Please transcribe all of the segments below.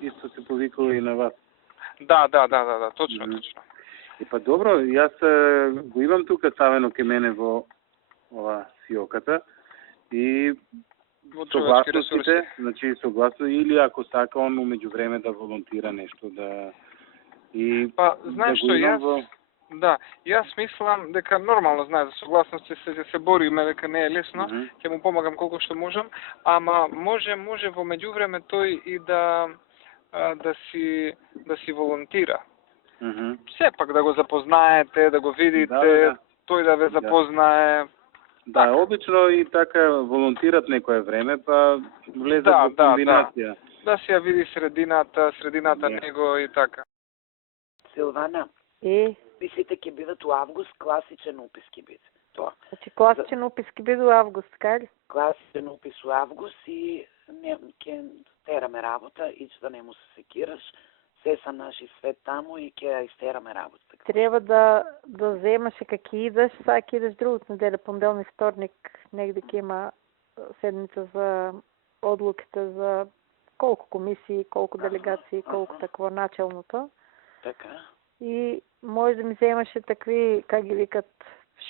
исто се повикало и на вас. Да, точно. И па добро, јас го имам тука ставено ке мене во ова фиоката и согласностите, значи согласно или ако сака он умеѓу време да волонтира нешто да и па знаеш што јас да, јас мислам дека нормално знае за согласности се бориме дека не е лесно, ќе му помагам колку што можам, ама може во меѓувреме тој и да си волонтира. Сепак да го запознаете, да го видите, тој да ве запознае. Да, обично и така волонтират некое време, па влезат во комбинација. Да си ја види средината него и така. Силвана, мислите ќе бидат у август, класичен упис ќе биде. Тоа. Значи класичен упис ќе биде у август, така ли? Класичен упис у август и ќе тераме работа и да не му се секираш. Се са наши свет таму и ќе ја истераме работа. Треба да земаш и как идеш, сака идеш другата неделя, понеделник, вторник, негде ќе има седмица за одлуките за колку комисии, колку делегации, колку такво началното. Така. И може да ми земаш и такви, как ги викат,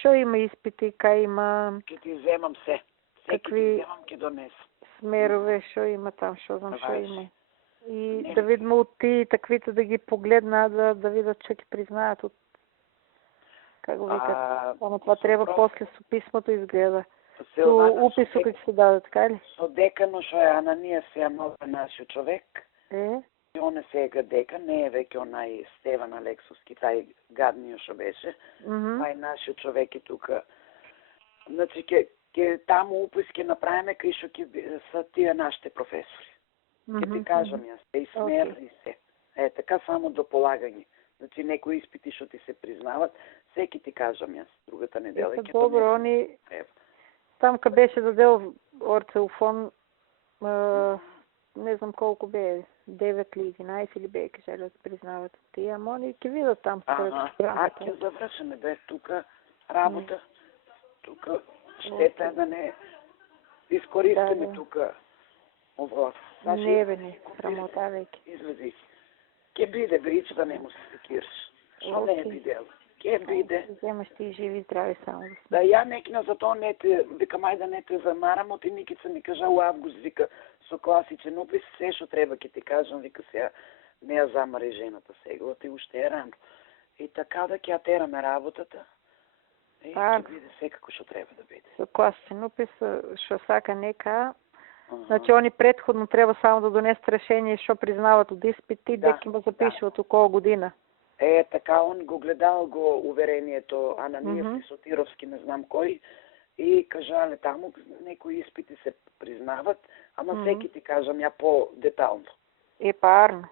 шо има изпити, кај има... Ќе ти земам се. Какви ќе донесам. Смерове, шо има там, шо знам, шо има. И да видим от ти таквите да ги погледнат, да видят, че ги признаят от... Как го викат? Ама това трябва после с писмото изгледа. Упису как се даде, така ли? Со декано шо е Ананија се много нашиот човек. И он е сега дека, не е веќе онај Стеван Алексовски, тај гадниот шо беше. Тај нашиот човек е тука. Значи ќе таму упис ќе направиме кај шо ќе са тие нашите професори. Ќе ти кажам јас, и смер и се. Така само до полагање. Значи некои испити што ти се признават, секи ти кажам јас, другата недела ќе добро, они там кај беше дадел Орцелфон, не знам колку бе, 9 или 11 или бе, кажали да признават тие, ама они ќе видат там според програмата. Ќе завршиме бе тука работа. Тука штета е да не искористиме тука ово. Не бе, не, срамота веќе. Излези. Ке биде, брич, да не му се секираш. Што не е бидел? Ке биде. Земаш ти живи здрави само. Да, ја некна за тоа не те, викам, ај да не те замарам, оти Никица ми кажа у август, вика, со класичен упис, се што треба ке ти кажам, вика, сега не ја замари жената сега, оти уште е рано. И така да ќе ја тераме работата. И ќе биде секако што треба да биде. Со класичен упис, што сака нека. Значи, они предходно треба само да донесат решение што признават од испити, дека има запишуват околу година. Така, он го гледал го уверението Ананиев и Сотировски, не знам кој, и кажале таму некои испити се признават, ама секи ти кажам ја по-детално. Парно.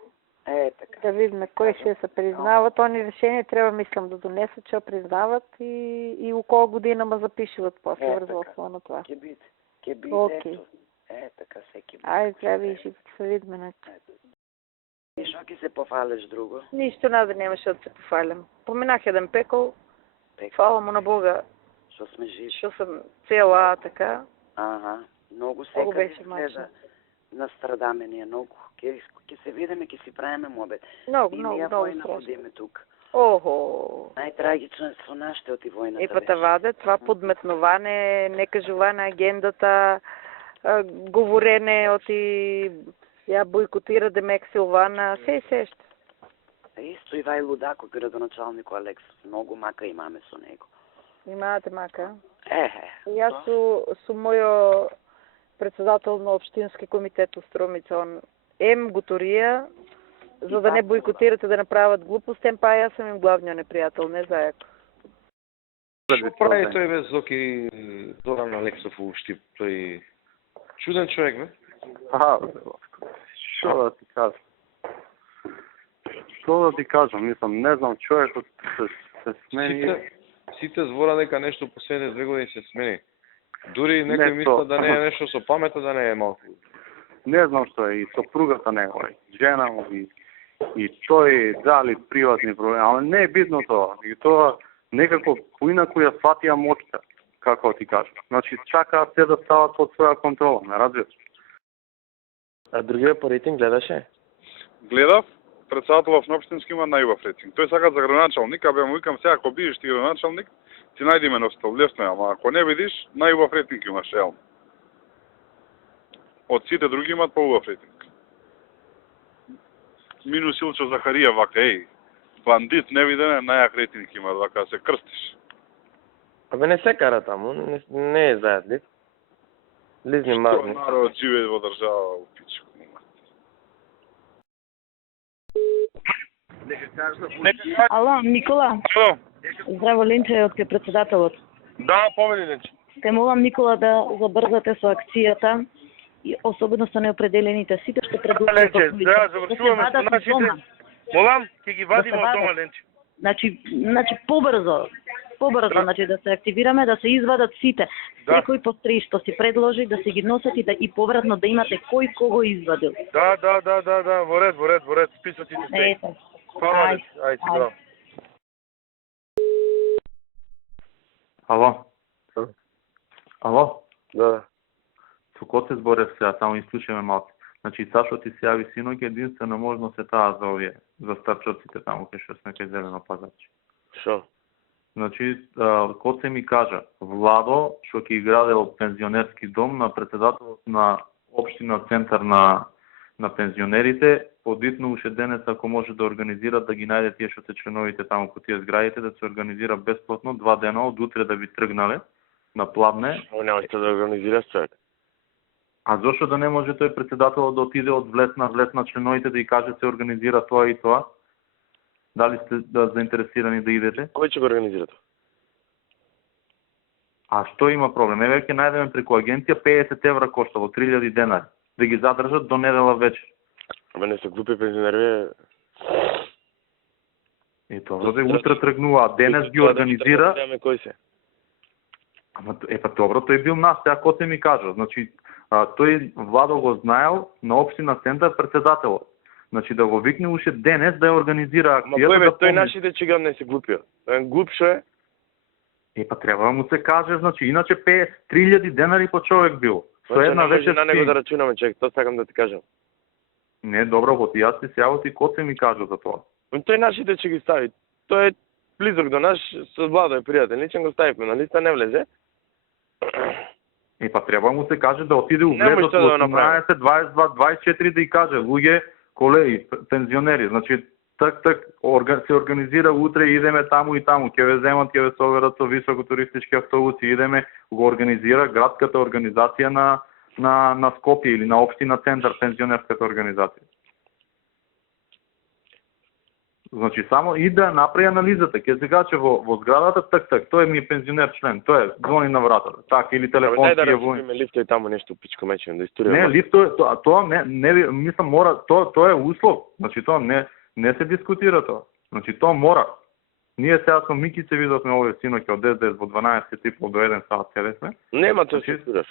Така. Да видиме кои ще се признават, они решение треба, мислам, да донесат, че признават и околу година ма запишуват после врзосло на това. Ке биде, ето. Така секи. Ајде, треба и ще се видиме. И што ќе се пофалеш друго? Ништо надо немаше да се пофалям. Поминах еден пекол. Фала му на Бога. Што сме живи. Што сам цела така. Многу сега гледа на страдамение, многу. Ќе се видиме, ќе си правиме мобет. Многу војна тук. Охо. Најтрагично е со нашите оти војната. И патаваде, това подметнуване, некажуване агендата, говорене оти ја бойкотира демек Силвана, се сешта. Исто и Вај Лудако, градоначалник Алексов, многу мака имаме со него. Имате мака? Јас со мојо председател на Обштински комитет у Струмица, он го торија, за да не бойкотирате да направат глупост, па јас сам им главниот непријател, не зајако. Што прави тој бе Зоки Зоран Алексов у Штип, тој чуден човек бе? Што да ти кажам? Што да ти кажам, мислам, не знам, човекот се смени. Сите збора дека нешто последните 2 години се смени. Дури некои мислат да не е нешто со памета, да не е малку. Не знам што е, и сопругата негова, жена му, и тој дали приватни проблеми, ама не е битно тоа. И тоа некако поинаку ја сватија моќта, како ти кажам. Значи, чакаат се да стават под своја контрола, не разбираш? А другиот по рейтинг гледаше? гледав, председателов на општински има најубав рейтинг. Тој сака за градоначалник, а бе му викам сега ако бидеш ти градоначалник, ти најди ме ностал, лесно е, ама ако не видиш, најубав рейтинг имаш, елм. Од сите други имат поубав рейтинг. Минус Илчо Захарија вака, бандит невиден, најак рейтинг има, вака се крстиш. Абе не се кара таму, не е заедник. Лизни мазни. Што народ живее во држава у пичку. Ало, Никола. Ало. Здраво, Ленче од ке председателот. Да, поведи Ленче. Те молам, Никола, да забрзате со акцијата и особено со неопределените. Сите што предложат... Ленче, да, завршуваме со нашите... Молам, ќе ги вадиме од дома, Ленче. Значи побрзо, значи да се активираме, да се извадат сите. Секој по 3 што си предложи, да се ги носат и повратно да имате кој кого извадил. Да, во ред, списоците стои. Ајде, Ало? Ало? Да. Со ко се зборев сега, само изслушаме малко. Значи, Сашо ти се јави синоќ, единствено можно се таа за овие, за старчоците таму, кај што сме кај Зелено пазарче. Шо? Значи, Коце ми кажа, Владо, што ќе градел пензионерски дом на председателот на општина центар на пензионерите, подитно уште денес ако може да организира да ги најде тие што се членовите таму по тие зградите, да се организира бесплатно 2 дена од утре да ви тргнале на Пладне. Нема што да организира човек. А зошто да не може тој председателот да отиде од влез на членовите да и каже се организира тоа и тоа? Дали сте заинтересирани да идете? Кој ќе го организира тоа? А што има проблем? Еве ќе најдеме преку агенција 50 евра коштало 3000 денари. Да ги задржат до недела вечер. Абе не се глупи пензионери. Тоа да утре тргнува, денес ги организира. Кој се? Ама добро, тој бил нас, сега Коце ми кажа. Значи, тој Владо го знаел на општина центар председателот. Значи да го викне уште денес да ја организира акцијата. Ама тој нашите чига не се глупио. Глуп шо е? Треба да му се каже, значи иначе 3000 денари по човек бил. Со една вечер на него да рачунаме, човек, тоа сакам да ти кажам. Не, добро, вот и јас ти се јавот и Коце ми кажа за тоа. Тој нашите ќе ги стави. Тој е близок до наш, со Владо е пријател. Ничем го ставивме на листа, не влезе. Треба му се каже да отиде у влезот во 18, 22, 24 да и каже, луѓе, колеги, пензионери, значи се организира утре, идеме таму и таму, ќе ве земат, ќе ве соверат со високотуристички автобуси, идеме, го организира градската организација на Скопје или на општина центар, пензионерската организација. Значи само и да направи анализата, ќе се каже во зградата, тој ми е пензионер член, тој звони на вратата, така или телефон ќе ја вои. Да лифто и таму нешто пичко мечен да историја. Не, лифто тоа не мислам мора, тоа е услов. Значи тоа не се дискутира тоа. Значи тоа мора. Ние сега со Мики се видовме овој синоќ од 10 во 12:30 до 1 сат седевме. Нема тоа се стураш.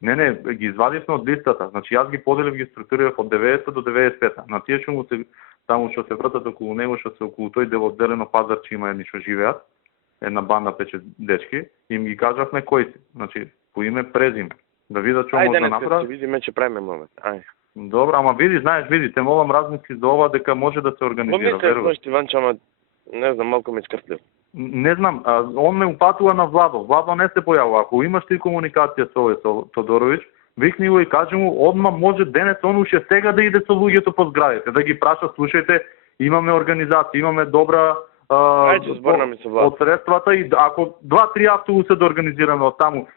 Не, ги извадивме од листата. Значи јас ги поделив, ги структурирав од 90 до 95. На тие што му се таму што се вртат околу него, што се околу тој дел од Зелено пазарче има едни што живеат, една банда 5 дечки, им ги кажавме кои се. Значи по име, презиме, да видат што може да направат. Ајде, видиме че правиме момент. Ај. Добро, ама види, те молам размисли за ова дека може да се организира. Помисле, Иванчо, ама не знам, малку ме скртлив. Не знам, он ме упатува на Владо. Владо не се појавува. Ако имаш ти комуникација со овој Тодорович, викни го и кажи му, одма може денес он уште сега да иде со луѓето по зградите, да ги праша, слушајте, имаме организација, имаме добра од средствата и ако 2-3 автобуса да организираме од таму,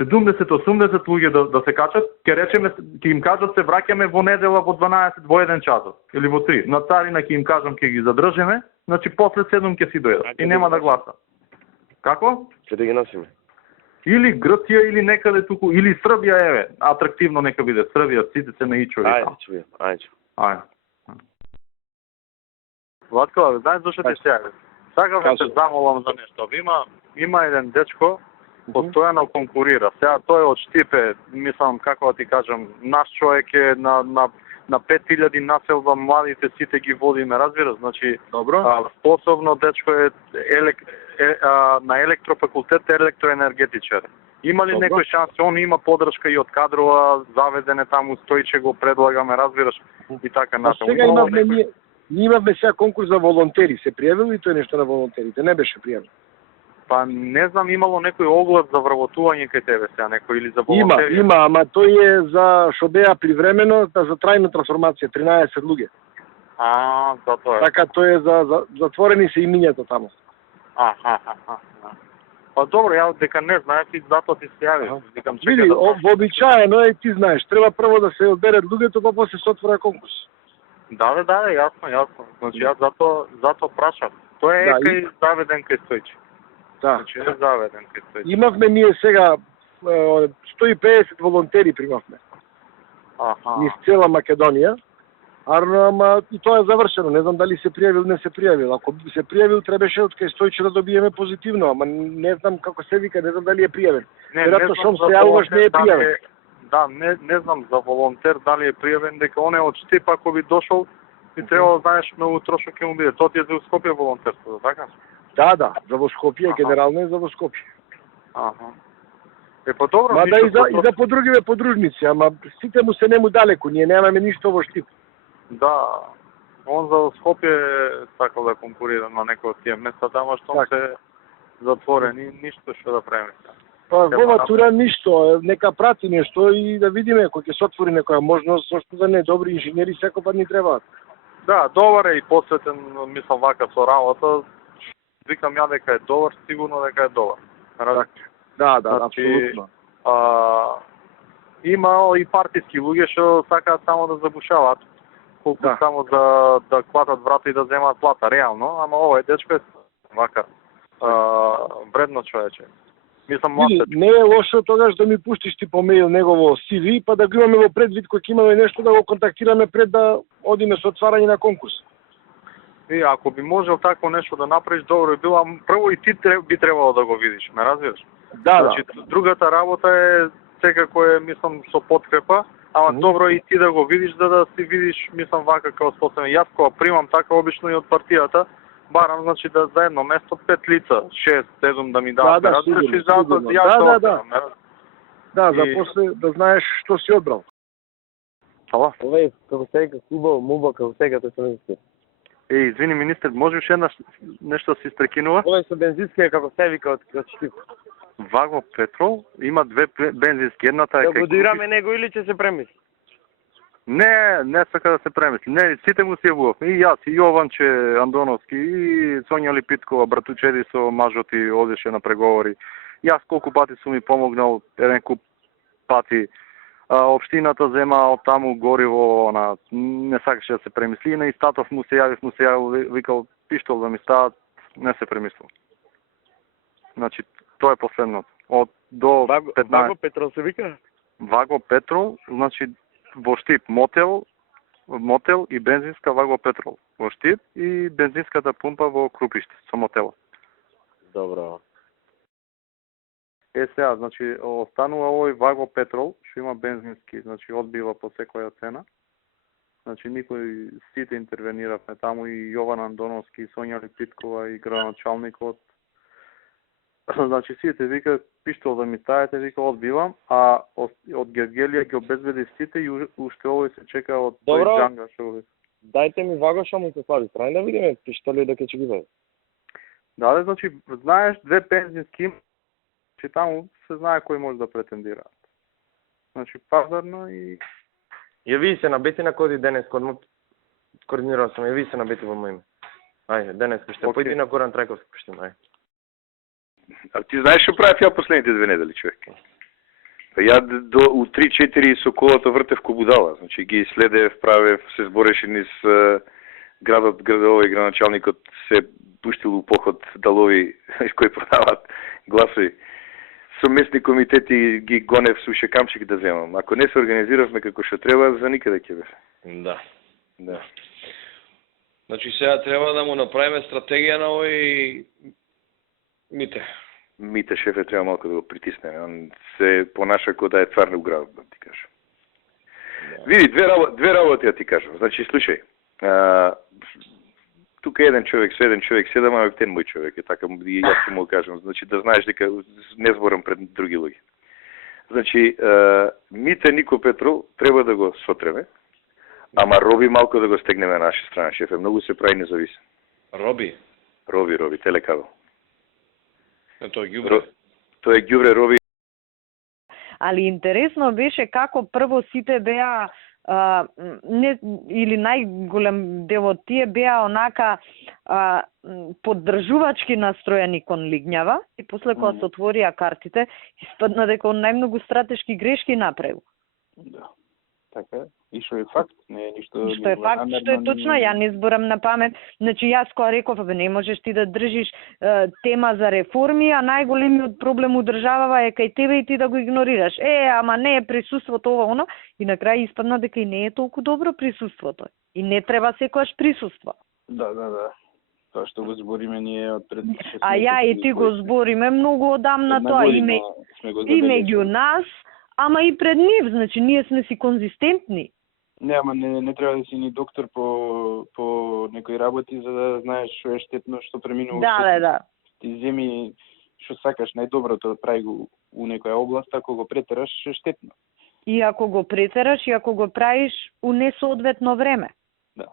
70-80 луѓе да се качат, ќе им кажат се враќаме во недела во 12 во 1 часот или во 3. На Царина ќе им кажам ќе ги задржиме, значи после 7 ќе си дојдат и нема да гласа. Како? Ќе да ги носиме. Или Грција или некаде туку, или Србија еве, атрактивно нека биде Србија, сите се на ичови. Ајде. Владко, знаеш зошто ти се јави? Сакам да се замолам за нешто. Има еден дечко постојано конкурира. Сега тој од Штипе, мислам како да ти кажам, наш човек е на 5000 населба, младите сите ги водиме, разбираш, значи добро. Способно дечко е на електрофакултет електроенергетичар. Има ли некој шанс? Он има подршка и од кадрова, заведен е таму, Стојче го предлагаме, разбираш, и така натаму. Сега ние имавме сега конкурс за волонтери, се пријавил ли тој нешто на волонтерите? Не беше пријавил. Па не знам, имало некој оглед за вработување кај тебе сега, некој или за волонтери? Има, ама тој е за што беа привремено, за трајна трансформација, 13 луѓе. Затоа е. Така тој е за затворени се имињата таму. Па добро, ја дека не знаеш и затоа ти се јавиш. Види, вообичаено е, ти знаеш, треба прво да се одберат луѓето, па после се отвора конкурс. Да, јасно. Значи јас затоа прашав. Тој е кај заведен кај Стојче. Да. Значи е заведен кај Стојче. Имавме ние сега 150 волонтери примавме. Низ цела Македонија. Ама и тоа е завршено, не знам дали се пријавил, не се пријавил. Ако се пријавил, требаше од кај Стојче да добиеме позитивно, ама не знам како се вика, не знам дали е пријавен. Веројатно шом се јавуваш не е пријавен. Да, не знам за волонтер дали е пријавен, дека он е од Штип, ако би дошол, би требало да знаеш многу трошок ќе му биде. Тоа ти е за Скопје волонтерство, така? Да, за во Скопје, генерално е за во Скопје. Па добро, мада и за подругиве подружници, ама сите му се нему далеку, ние немаме ништо во Штип. Да, он за Скопје сакал да конкурира на некој од тие места, ама што се затворени, ништо што да правиме. Па во тура ништо, нека прати нешто и да видиме кој ќе се отвори некоја можност, зашто да не добри инженери секој пат ни требаат. Да, добар е и посветен, мислам вака со работа. Викам ја дека е добар, сигурно дека е добар. Да, апсолутно. Има и партиски луѓе што сакаат само да забушаваат. Колку само да клатат врата и да земаат плата, реално, ама овој дечко е вака вредно човече. Мислам, не е лошо тогаш да ми пуштиш ти по мејл негово CV, па да го имаме во предвид кој ќе имаме нешто да го контактираме пред да одиме со отварање на конкурс. И ако би можел такво нешто да направиш, добро би било, прво и ти би требало да го видиш, ме разбираш? Значи, другата работа е секако е, мислам, со подкрепа, ама добро и ти да го видиш, за да си видиш, мислам, вака како способен. Јас кога примам така, обично и од партијата, барам, значи, да за едно место 5 лица, 6, 7 да ми дадат. Да, за после да знаеш што си одбрал. Ала? Овој, како сега, хубаво, муба, како сега, тој се мисли. Извини, министр, можеш една нешто се истрекинува? Овој со бензинскија, како се вика од Штип. Ваго Петрол, има две бензински, едната е... Да го дираме него или ќе се премисли? Не сака да се премисли. Не, сите му се јавувавме. И јас, и Јованче Андоновски, и Сонја Липиткова, братучери со мажоти, одеше на преговори. Јас колку пати сум ми помогнал, еден куп пати. Општината зема од таму гориво, не сакаше да се премисли. И на Истатов му се јавил, викал пиштол да ми стават, не се премислил. Значи, тоа е последното. До 15... Ваго Петрол се вика? Ваго Петрол, значи во Штип мотел и бензинска Ваго Петрол. Во Штип и бензинската пумпа во Крупиште со мотела. Добро. Сега, значи, останува овој Ваго Петрол, што има бензински, значи одбива по секоја цена. Значи, никој, сите интервениравме таму, и Јован Андоновски, и Сонја Липиткова, и градоначалникот. Значи, сите вика, пиштол да ми ставите, вика, одбивам, а од Гергелија ги обезбеди сите и уште овој се чека од тој Джанга што го. Дајте ми Ваго што му се фали, трај да видиме пиштоли дека ќе ги биде. Да, значи, знаеш, две бензински, че таму се знае кој може да претендира. Значи, пазарно и... Јави се на Бети на коди денес, координирал сам, јави се на Бети во мојме. Ајде, денес пиште, појди на Горан Трајковски пиште, ајде. А ти знаеш што правев ја последните 2 недели, човек? Ја у 3-4 со колата вртев ко будала. Значи ги следев, правев, се збореше низ градот, овој градоначалникот се пуштил у поход далови кои продаваат гласови. Со местни комитети ги гонев со шекамчик да земам. Ако не се организиравме како што треба, за никаде ќе бе. Да. Значи сега треба да му направиме стратегија на овој Мите шефе треба малку да го притиснеме. Он се понаша како да е тварно градот, да ти кажам. Види, две работи да ти кажам. Значи, слушај, тука еден човек седам, а ептен мој човек е така, и јас ќе му кажам. Значи, да знаеш дека не зборам пред други луѓе. Значи, мите Нико Петров треба да го сотреме, ама Роби малко да го стегнеме на наша страна, шефе. Многу се прави независим. Роби? Роби, телекабел. Тоа е ѓубре. Тоа е ѓубре, Роби. Али интересно беше како прво сите беа не, или најголем дел од тие беа онака поддржувачки настроени кон Лигњава и после кога се отворија картите, испадна дека он најмногу стратешки грешки направил. Да. Така е. И што е факт, не е ништо... Што е факт, што е точно, ја не зборам на памет. Значи, јас кога реков, не можеш ти да држиш тема за реформи, а најголемиот проблем у државава е кај тебе и ти да го игнорираш. Ама не е присуството ова, оно. И на крај испадна дека и не е толку добро присуството. И не треба секојаш присуство. Да. Тоа што го збориме ние од пред 6 А ја и ти го збориме многу одамна тоа. И меѓу нас, ама и пред нив, значи ние сме си конзистентни. Не, ама не треба да си ни доктор по некои работи за да знаеш што е штетно, што преминува. Да. Ти земи што сакаш најдоброто, прави го у некоја област, ако го претераш е штетно. И ако го претераш и ако го правиш у несоодветно време. Да.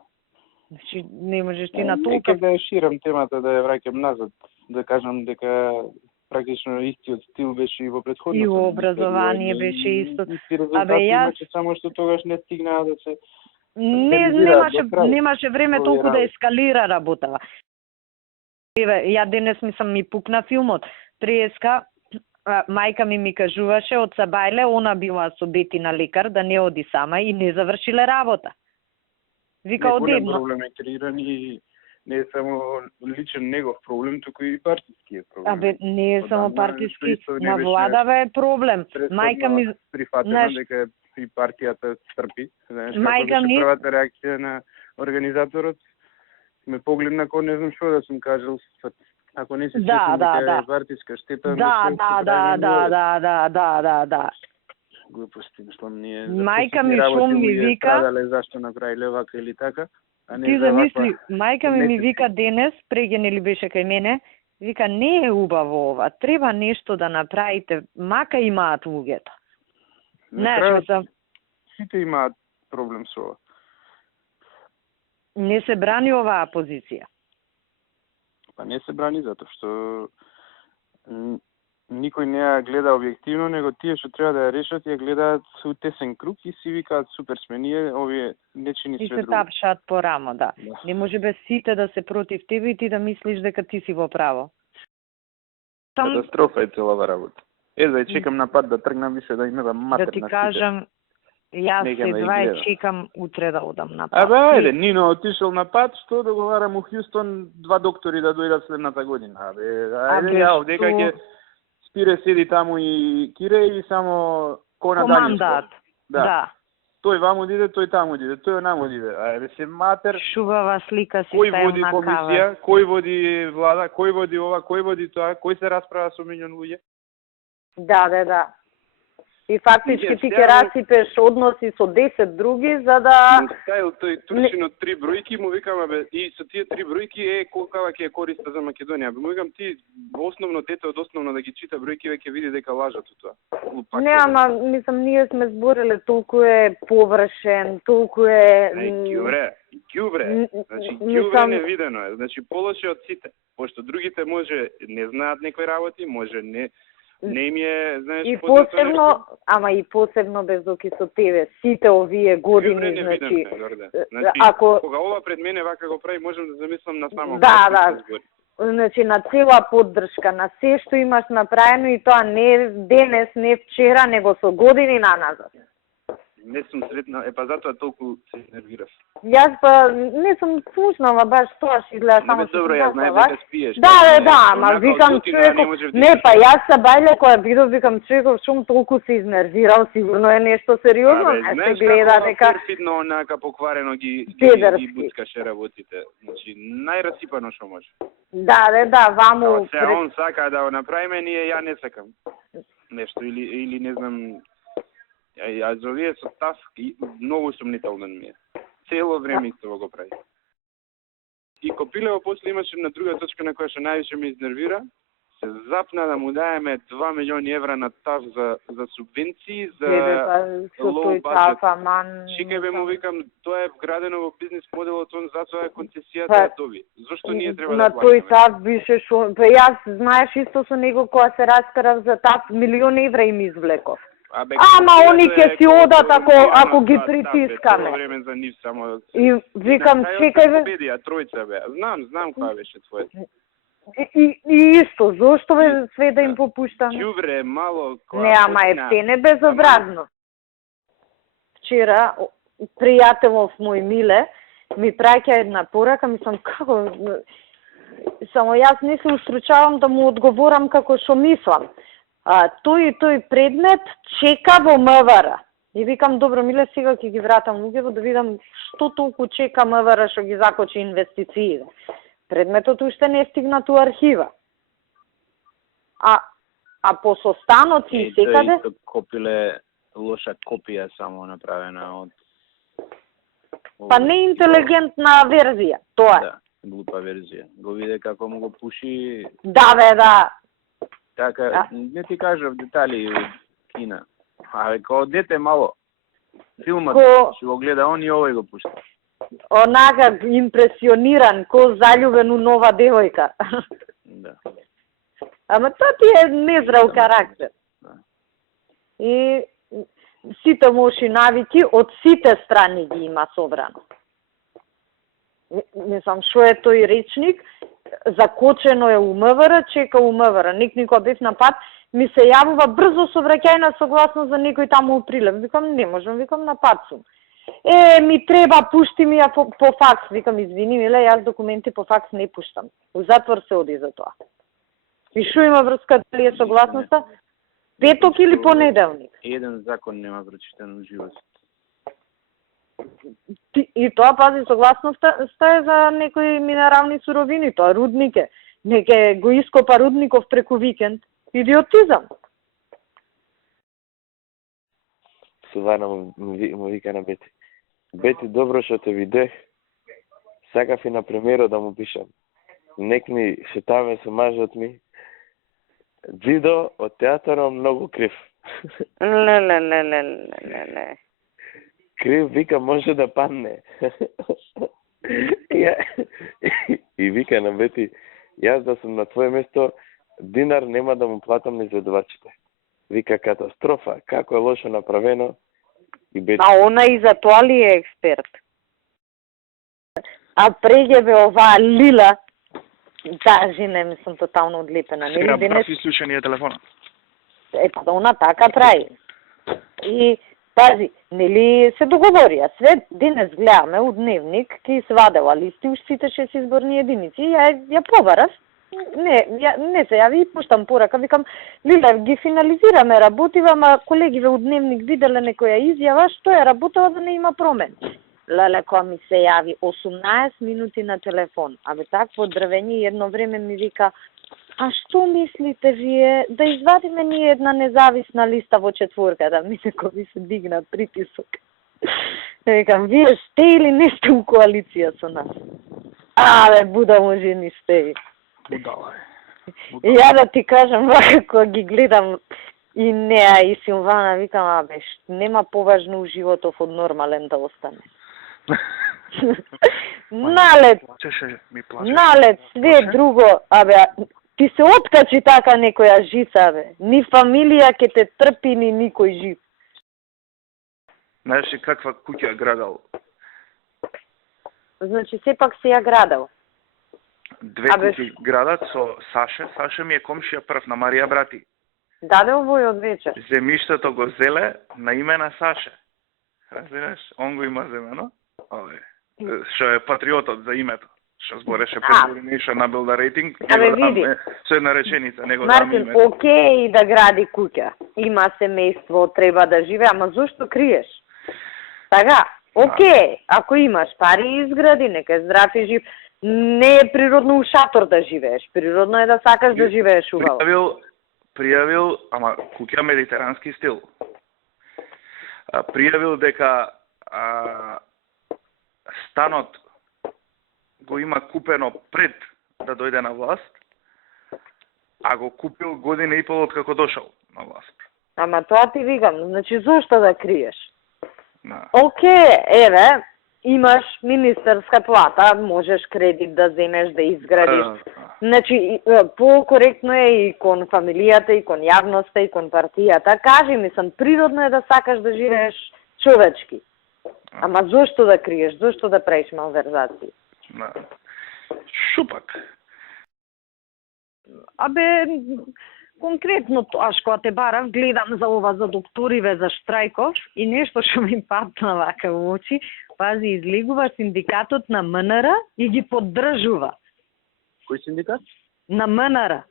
Значи не можеш ти на толку Нека да ја ширам темата, да ја враќам назад, да кажам дека практично истиот стил беше и во претходното. И во образование беше исто. Абе јас само што тогаш не стигнаа да се немаше време толку да ескалира работава. Ја денес ми пукна филмот. Преска мајка ми кажуваше од Сабајле, она била со Бетина лекар да не оди сама и не завршиле работа. Вика одедно. Проблем е креиран и не е само личен негов проблем, туку и партиски е проблем. Абе, не е само партиски, на владава е проблем. Мајка ми прифатена дека и партијата трпи. Знаеш, мајка ми првата реакција на организаторот ме погледна како не знам што да сум кажал. Ако не се сетим дека е партиска штета, да. Глупости, мислам ние. Мајка ми шум ми вика, зашто направиле вака или така. Ти замисли, мајка ми вика денес, преге ли беше кај мене, вика не е убаво ова, треба нешто да направите, мака имаат луѓето. Знаеш, сите имаат проблем со ова. Не се брани оваа позиција. Па не се брани затоа што никој не ја гледа објективно, него тие што треба да ја решат ја гледаат со тесен круг и си викаат супер сме ние, овие не чини све друго. И се тапшаат по рамо, да. Не може без сите да се против тебе и ти да мислиш дека ти си во право. Катастрофа е целава работа. Чекам на пат да тргнам више да имам матер да ти кажам, јас едва чекам утре да одам на пат. Абе, ајде, Нино отишел на пат, што договарам у Хјустон 2 доктори да дојдат следната година. Ајде, ја овдека ќе Спире седи таму и Кире и само командат. Да. Тој ваму диде, тој таму диде, тој наму диде. Ајде се матер. Шубава слика си кој води комисија, кој води влада, кој води ова, кој води тоа, кој се расправа со милион луѓе? Да. И фактички ти ќе расипеш односи со 10 други за да Стајл тој трчи од 3 бројки, му викам абе и со тие 3 бројки колкава ќе е користа за Македонија. Му викам ти основно дете од основно да ги чита бројки веќе види дека лажат тоа. Не, ама мислам ние сме збореле толку е површен, толку е ѓубре. Значи ѓубре невидено е. Значи полоше од сите. Пошто другите може не знаат некои работи, може не им е, знаеш, и посебно, ама и посебно без доки со тебе, сите овие години, значи, ако кога ова пред мене вака го прави, можам да замислам на само. Да. Значи на цела поддршка, на се што имаш направено и тоа не денес, не вчера, него со години наназад. Не сум сретна, па затоа толку се нервирав. Јас па не сум слушнала баш тоа што изгледа само што. Добро, јас знаев дека спиеш. Да, ама викам човеков, не па јас са бајле која бидов викам човеков шум толку се изнервирал, сигурно е нешто сериозно, не се гледа дека перфидно онака покварено ги буцкаше работите. Значи најрасипано што може. Да, ваму се он сака да го направиме, ние ја не сакам. Нешто или не знам. Ја за овие со тав многу сумнителен ми е. Цело време исто го прави. И Копилево после имаше на друга точка на која што највише ме изнервира, се запна да му даеме 2 милиони евра на ТАФ за субвенции, за low budget. Чекај бе, му викам, тоа е вградено во бизнес моделот, он затоа е концесијата ја доби. Зошто ние треба да платиме? На тој ТАФ беше шо... Јас знаеш исто со него кога се раскарав за ТАФ, милиони евра им извлеков. Ама они ќе си одат ако ги притискаме. Време за нив само. И викам, чекај бе. Победија тројца бе. Знам која беше твојата. И исто, зошто бе све да им попуштаме? Ѓубре мало која. Не, ама ефтине безобразно. Вчера пријателов мој Миле ми праќа една порака, мислам како само јас не се устручавам да му одговорам како што мислам. Тој предмет чека во МВР. И викам, добро, Миле, сега ќе ги вратам луѓево да видам што толку чека МВР што ги закочи инвестициите. Предметот уште не е стигнат у архива. А по состаноци и секаде... Тој копиле лоша копија само направена од... Па не интелигентна верзија, тоа е. Да, глупа верзија. Го виде како му го пуши... Да, бе, да. Така, не ти кажав детали од Кина. Као дете мало. Филмот ќе го гледа он и овој го пушта. Онака импресиониран, ко заљубен у нова девојка. Да. Ама тоа ти е незрел карактер. И сите лоши навики од сите страни ги има собрано. Не знам што е тој речник, закочено е у МВР, чека у МВР. Никога бев на пат, ми се јавува брзо совраќајна согласност за некој таму у Прилеп. Викам, не можам, викам, на пат сум. Ми треба, пушти ми ја по факс. Викам, извини, Миле, јас документи по факс не пуштам. У затвор се оди за тоа. И шо има врска, дали е согласноста? Петок или понеделник? Еден закон нема прочитан у живот. И тоа, пази, согласноста е за некои минерални суровини, тоа рудник е. Неке го ископа рудников преку викенд. Идиотизам. Сувана му вика на Бети. Бети, добро што те видех. Сакав и на премиерот да му пишам. Некни шетаме со мажот ми. Джидо од театарот многу крив. Не. Крив, вика, може да падне. И вика на Бети, јас да сум на твое место, динар нема да му платам на изведувачите. Вика, катастрофа, како е лошо направено. И Бети... А она и за тоа ли е експерт? А преге бе оваа Лила, даже не ми сум тотално одлепена. Сега прав исклучениот телефон. Па она така прави. И пази, нели се договорија, све денес гледаме у дневник, ки свадела листи уж сите 6 изборни единици, ја побарав, не се јави и пуштам порака, викам, Лила, ги финализираме работива, ама колегиве у дневник виделе некоја изјава, што е работава да не има промен. Леле, која ми се јави 18 минути на телефон, абе такво дрвење, едно време ми вика, а што мислите вие да извадиме ние една независна листа во четворката? Ми се кој се дигна притисок. Викам, вие сте или не сте у коалиција со нас? Абе, будамо жени сте. Будала е. И ја да ти кажам, кога ги гледам и неа и Силвана, викам, абе, нема поважно у животов од нормален да остане. Налет, све друго, абе, ти се откачи така некоја жица, бе. Ни фамилија ке те трпи, ни никој жив. Знаеш ли каква куќа градал? Значи, сепак се ја градал. Две куќи градат со Саше. Саше ми е комшија прв на Марија Брати. Даде овој од вечер. Земјиштето го зеле на име на Саше. Разбираш? Он го има земено. Што е патриотот за името. Што збореше пред години, што набил да рейтинг. Абе, види. Со една реченица, него дам името. Мартин, окей да гради куќа. Има семејство, треба да живее, ама зошто криеш? Така, окей, ако имаш пари, изгради, нека е здрав и жив. Не е природно у шатор да живееш. Природно е да сакаш да живееш убаво. Пријавил, ама куќа медитерански стил. Пријавил дека станот го има купено пред да дојде на власт а го купил година и пол откако дошол на власт. Ама тоа ти викам, значи зошто да криеш? Да. Океј, еве, имаш министерска плата, можеш кредит да земеш, да изградиш. Значи, по-коректно е и кон фамилијата, и кон јавноста, и кон партијата. Кажи ми, природно е да сакаш да живееш човечки. Ама зошто да криеш? Зошто да правиш малверзации? Да. Шупак. Абе, конкретно тоа што те барав, гледам за ова за докториве за штрајков и нешто што ми патна вака во очи, пази, излегува синдикатот на МНР и ги поддржува. Кој синдикат? На МНР.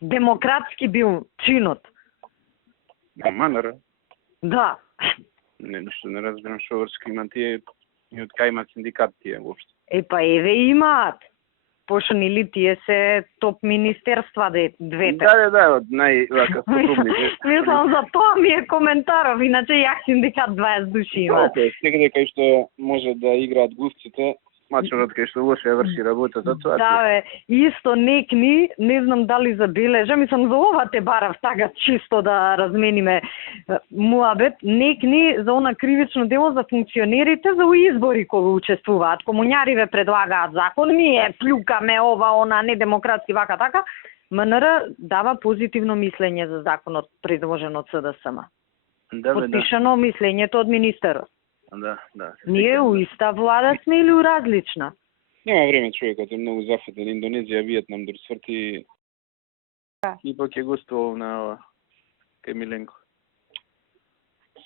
Демократски бил чинот. На МНР? Да. Не, нешто не разбирам што врска има тие и од кај имат синдикат тие воопшто. Па еве имаат. Пошто нели тие се топ министерства двете. Да, од највака способните. Мислам, за тоа ми е коментаров, иначе јах синдикат 20 души има. Секаде кај што може да играат глувците, мачорот кај што лоше врши работата, тоа. Да, бе, исто некни, не знам дали забележа, мислам за ова те барав така чисто да размениме муабет, некни за она кривично дело за функционерите за избори кои учествуваат. Комуњариве предлагаат закон, ние плюкаме ова, она, недемократски вака така. МНР дава позитивно мислење за законот предложен од СДСМ. Да, подпишано мислењето од министерот. Да. Ние у иста влада сме или у различна? Нема време, човекот е многу зафатен. Индонезија, Виетнам, дори сврти. И пак е гостувал на кај Миленко.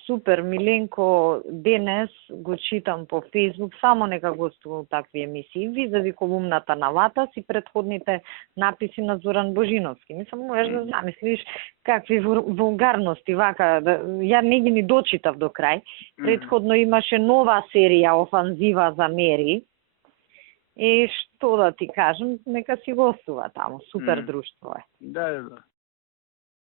Супер, Миленко денес го читам по Фейсбук, само нека гостува такви емисии. Визави колумната на Ватас и предходните написи на Зоран Божиновски. Мислам, можеш да замислиш какви вулгарности вака. Ја не ги ни дочитав до крај. Предходно имаше нова серија Офанзива за Мери. И што да ти кажам, нека си гостува таму. Супер друштво е. Да.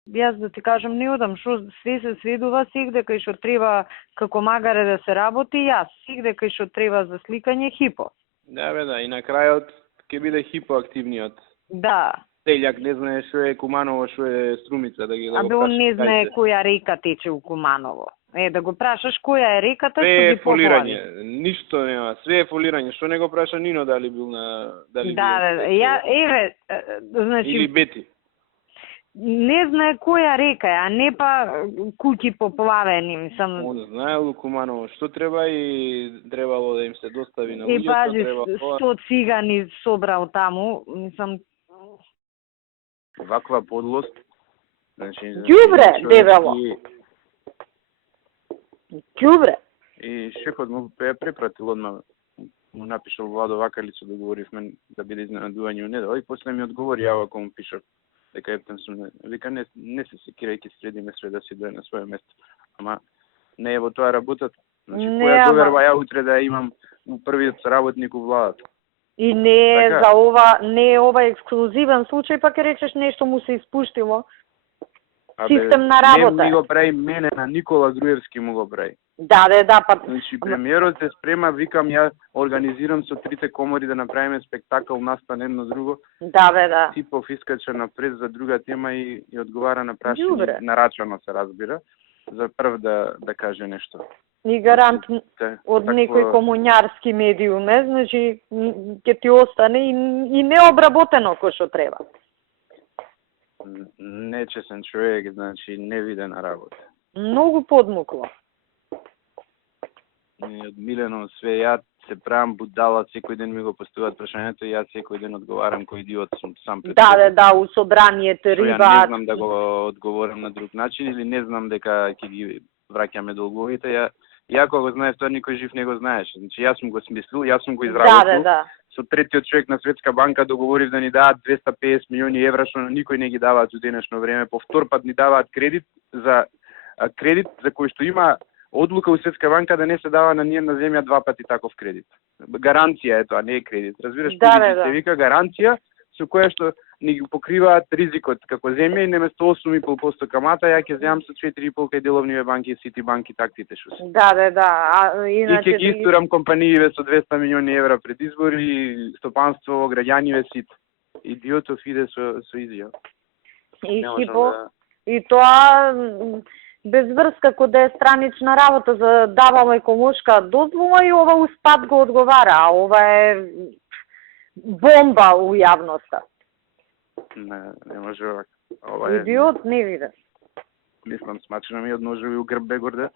Јас да ти кажам, не одам, што све се сведува, сегде кај што треба како магаре да се работи, јас, сегде кај што треба за сликање, хипо. Да, и на крајот ќе биде хипо активниот. Да. Телјак не знае што е Куманово, што е Струмица, да ги го прашаш. Он не знае која река тече у Куманово. Да го прашаш која е реката, што ги фолирање. Ништо нема, све е фолирање. Што не го праша Нино дали бил на еве, значи или Бети. Не знае која река е, а не па куќи поплавени, мислам. Он знаел Куманово што треба и требало да им се достави на луѓето. И пази, 100 цигани собрал таму, мислам. Ваква подлост. Значи, ѓубре, дебело. Ѓубре. И шефот му препратил одма, му напишал Владо Вакалицу, договоривме да биде изненадување у недела и после ми одговори, ја ако му пишав дека ептен сум, вика не се секирајќи средиме све да си дое на своје место. Ама не е во тоа работата. Значи, која доверба ја утре да имам у првиот работник у владата. И не е за ова, не е ова ексклузивен случај, па ке речеш нешто му се испуштило. Систем на работа. Не ми го прави мене, на Никола Груевски му го прави. Да, па. Значи, премиерот се спрема, викам, ја организирам со трите комори да направиме спектакл, настан едно друго. Да. Типов искача напред за друга тема и одговара на прашање, нарачано се разбира, за прв да каже нешто. И гарант од некој комуњарски медиум, значи, ќе ти остане и необработено кој што треба. Нечесен човек, значи, невидена работа. Многу подмукло. Од Милено све, ја се правам будала, секој ден ми го поставуваат прашањето и јас секој ден одговарам кој идиот сум сам пред. Да, у собранието рибаат. Ја не знам да го одговорам на друг начин или не знам дека ќе ги враќаме долговите. Ја кога го знаев тоа никој жив не го знаеше. Значи јас сум го смислил, јас сум го изработил. Да. Со третиот човек на Светска банка договорив да ни дадат 250 милиони евра што никој не ги даваат у денешно време. По втор пат ни даваат кредит за кој што има одлука у Светска банка да не се дава на ниједна земја два пати таков кредит. Гаранција е тоа, не е кредит. Разбираш, се вика гаранција со која што ни ги покриваат ризикот како земја и наместо 8,5% камата, ја ќе земам со 4,5% кај деловниве банки, Сити банки, тактите што се. Да. Иначе и ќе ги истурам компанииве со 200 милиони евра пред избори, стопанство, граѓаниве сит. Идиотов иде со изјава. И тоа без врска кога е странична работа за даваме комушка дозвола и ова успад го одговара, а ова е бомба у јавноста. Не може овака. Идиот не виде. Мислам, смачено ми одножи у грб бегорде.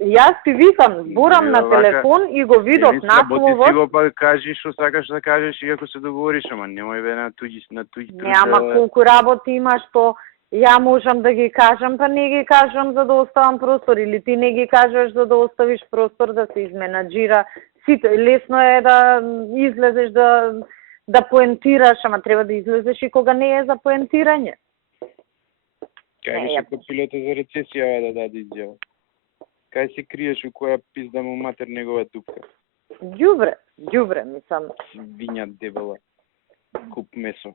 Јас ти викам, зборам на телефон и го видов насловот. Ти го па кажи што сакаш да кажеш и ако се договориш, ама немој бе на туѓи Не, ама колку работи имаш што ја можам да ги кажам, па не ги кажам за да оставам простор, или ти не ги кажеш за да оставиш простор да се изменаджира. Сите, лесно е да излезеш да поентираш, ама треба да излезеш и кога не е за поентирање. Кај беше копилето за рецесија да даде изјава? Кај се криеш у која пизда му матер негова дупка? Ѓубре, мислам. Виња дебела, куп месо.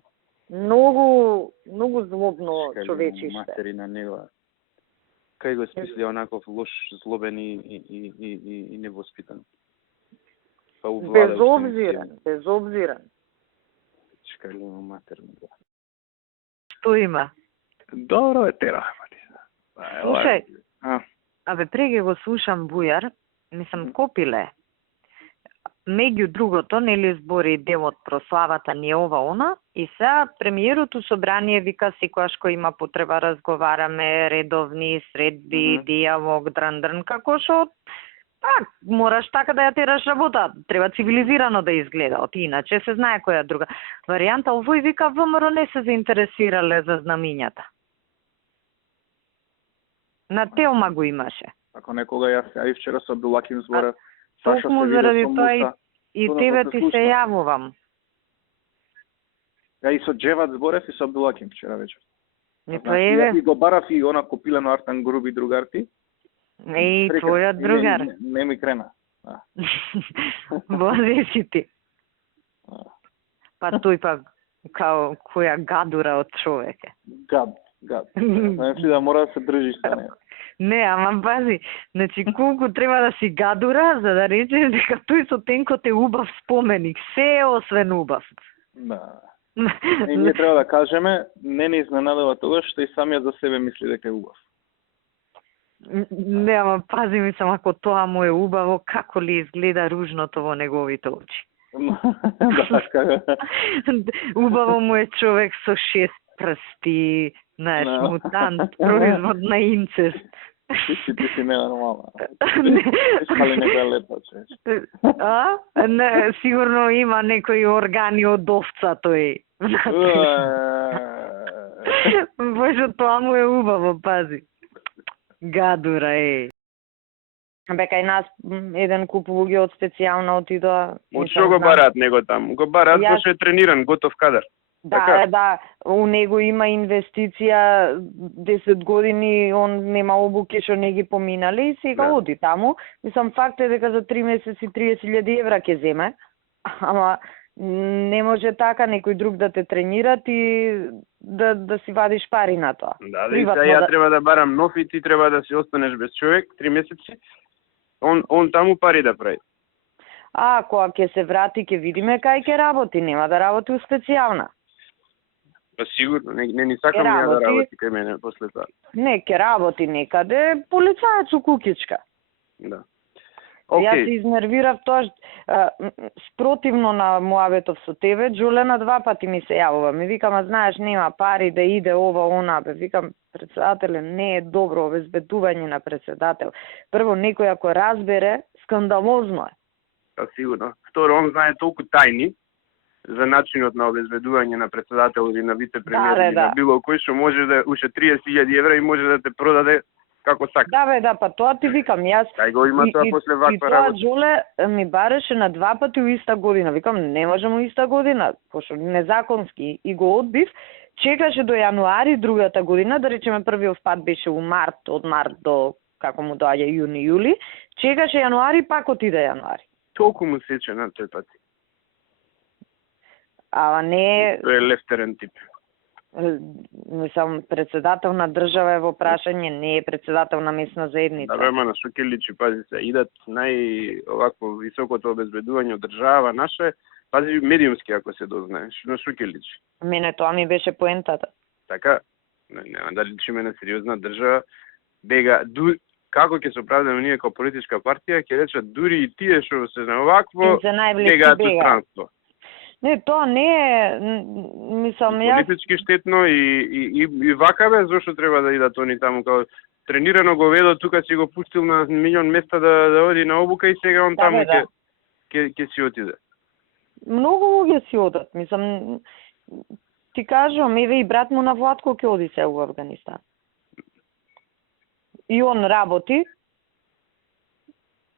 Многу злобно човечиште. Матери на негова. Кај го смисли онаков лош, злобен и невоспитан? Па безобзиран. Чекај ли му матер негова? Што има? Добро е тера. Слушај, абе преги го слушам Бујар, мислам Копиле. Меѓу другото, нели збори дел од прославата ни ова она, и сега премиерото собрание вика секојаш кој има потреба разговараме, редовни средби, диалог, дрн, како што мораш така да ја тераш работа, треба цивилизирано да изгледа, иначе се знае која друга варијанта. Овој вика ВМРО не се заинтересирале за знамињата. На Телма го имаше. Ако некога јас јави вчера со Абдулаким збора, токму заради тоа и тебе ти се јавувам. Ја и со Джеват зборев и со Абдулаким вчера вечер. И го барав и она копилено Артан Груби другарти. И твојот другар. Не ми крена. Бозе си ти. Па тој па као која гадура од човек е. Гад. Значи да мора да се држиш за неја. Не, ама пази, значи колку треба да си гадура за да речеш дека тој со тенкот е убав споменик, се е освен убав. Да. И ние треба да кажеме, не ни изненадува тоа што и самиот за себе мисли дека е убав. Не, ама пази мислам, ако тоа му е убаво, како ли изгледа ружното во неговите очи. Убаво му е човек со 6 прсти, знаеш, мутант, производ на инцест. Ти си ненормална. Искали некоја лепа, Не, сигурно има некои органи од овца тој. Боже, тоа му е убаво, пази. Гадура е. Бе, кај нас еден куп луѓе од специјална отидоа. Од што го бараат него таму? Го бараат зашто е трениран, готов кадар. Да, у него има инвестиција 10 години, он нема обуки што не ги поминали и сега оди таму. Мислам, факт е дека за 3 месеци 30.000 евра ќе земе, ама не може така некој друг да те тренират и да си вадиш пари на тоа. Да, ја треба да барам нов и ти треба да си останеш без човек 3 месеци. Он таму пари да прави. Кога ќе се врати, ќе видиме кај ќе работи, нема да работи у специјална. Па сигурно, не ни сакам ја да работи кај мене после тоа. Не, ќе работи некаде, полицаец у кукичка. Да. Јас се изнервирав тоа, спротивно на муабетов со тебе, Джулена 2 пати ми се јавува. Ми викам, знаеш, нема пари да иде ова, она, бе. Викам, председателе, не е добро обезбедување на председател. Прво, некој ако разбере, скандалозно е. Па сигурно. Второ, он знае толку тајни за начинот на обезбедување на председател или на вице-премиер или на било кој што може да уште 30.000 евра и може да те продаде како сака. Да, па тоа ти викам, јас. Кај го има тоа после ваква работа. И тоа Джоле ми бареше на 2 пати у иста година. Викам, не можам у иста година, пошто незаконски и го одбив. Чекаше до јануари другата година, да речеме првиот пат беше у март, од март до како му доаѓа јуни, јули. Чекаше јануари, пак отиде јануари. Толку му сече на тој пати. Ама не... Тој е лефтерен тип. Мислам, председател на држава е во прашање, не е председател на месна заедница. Да, на шуке личи, пази се, идат овакво високото обезбедување од држава наша, пази медиумски ако се дознаеш, на шуке личи. Мене тоа ми беше поентата. така, нема да личиме на сериозна држава, бега, како ќе се оправдаме ние како политичка партија, ќе речат дури и тие што се на овакво, бегаат од странство. Не, тоа не е, мислам, јас... Политички штетно и вака бе, зашто треба да идат они таму, као тренирано го ведо, тука си го пустил на милион места да оди на обука и сега он таму ќе си отиде. Многу луѓе си одат, мислам, ти кажам, еве и брат му на Владко ќе оди се во Афганистан. И он работи,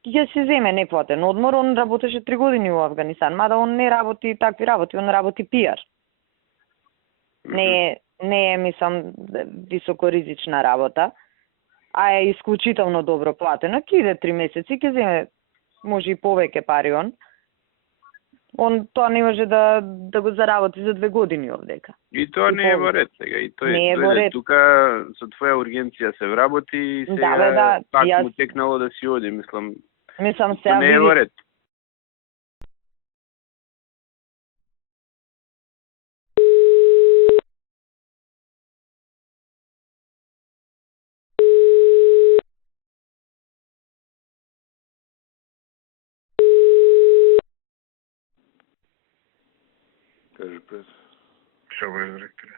ќе си земе неплатен одмор, он работеше 3 години во Афганистан, мада он не работи такви работи, он работи пиар. Не е, мислам, високоризична работа, а е исклучително добро платено. Ќе иде 3 месеци, ќе земе, може и повеќе пари он. Он тоа не може да го заработи за 2 години овдека. И тоа не е во ред сега. И тој тука со твоја ургенција се вработи и сега пак му текнало да си оди, мислам сега не е во ред. Кажи, Петр. Што го директоре?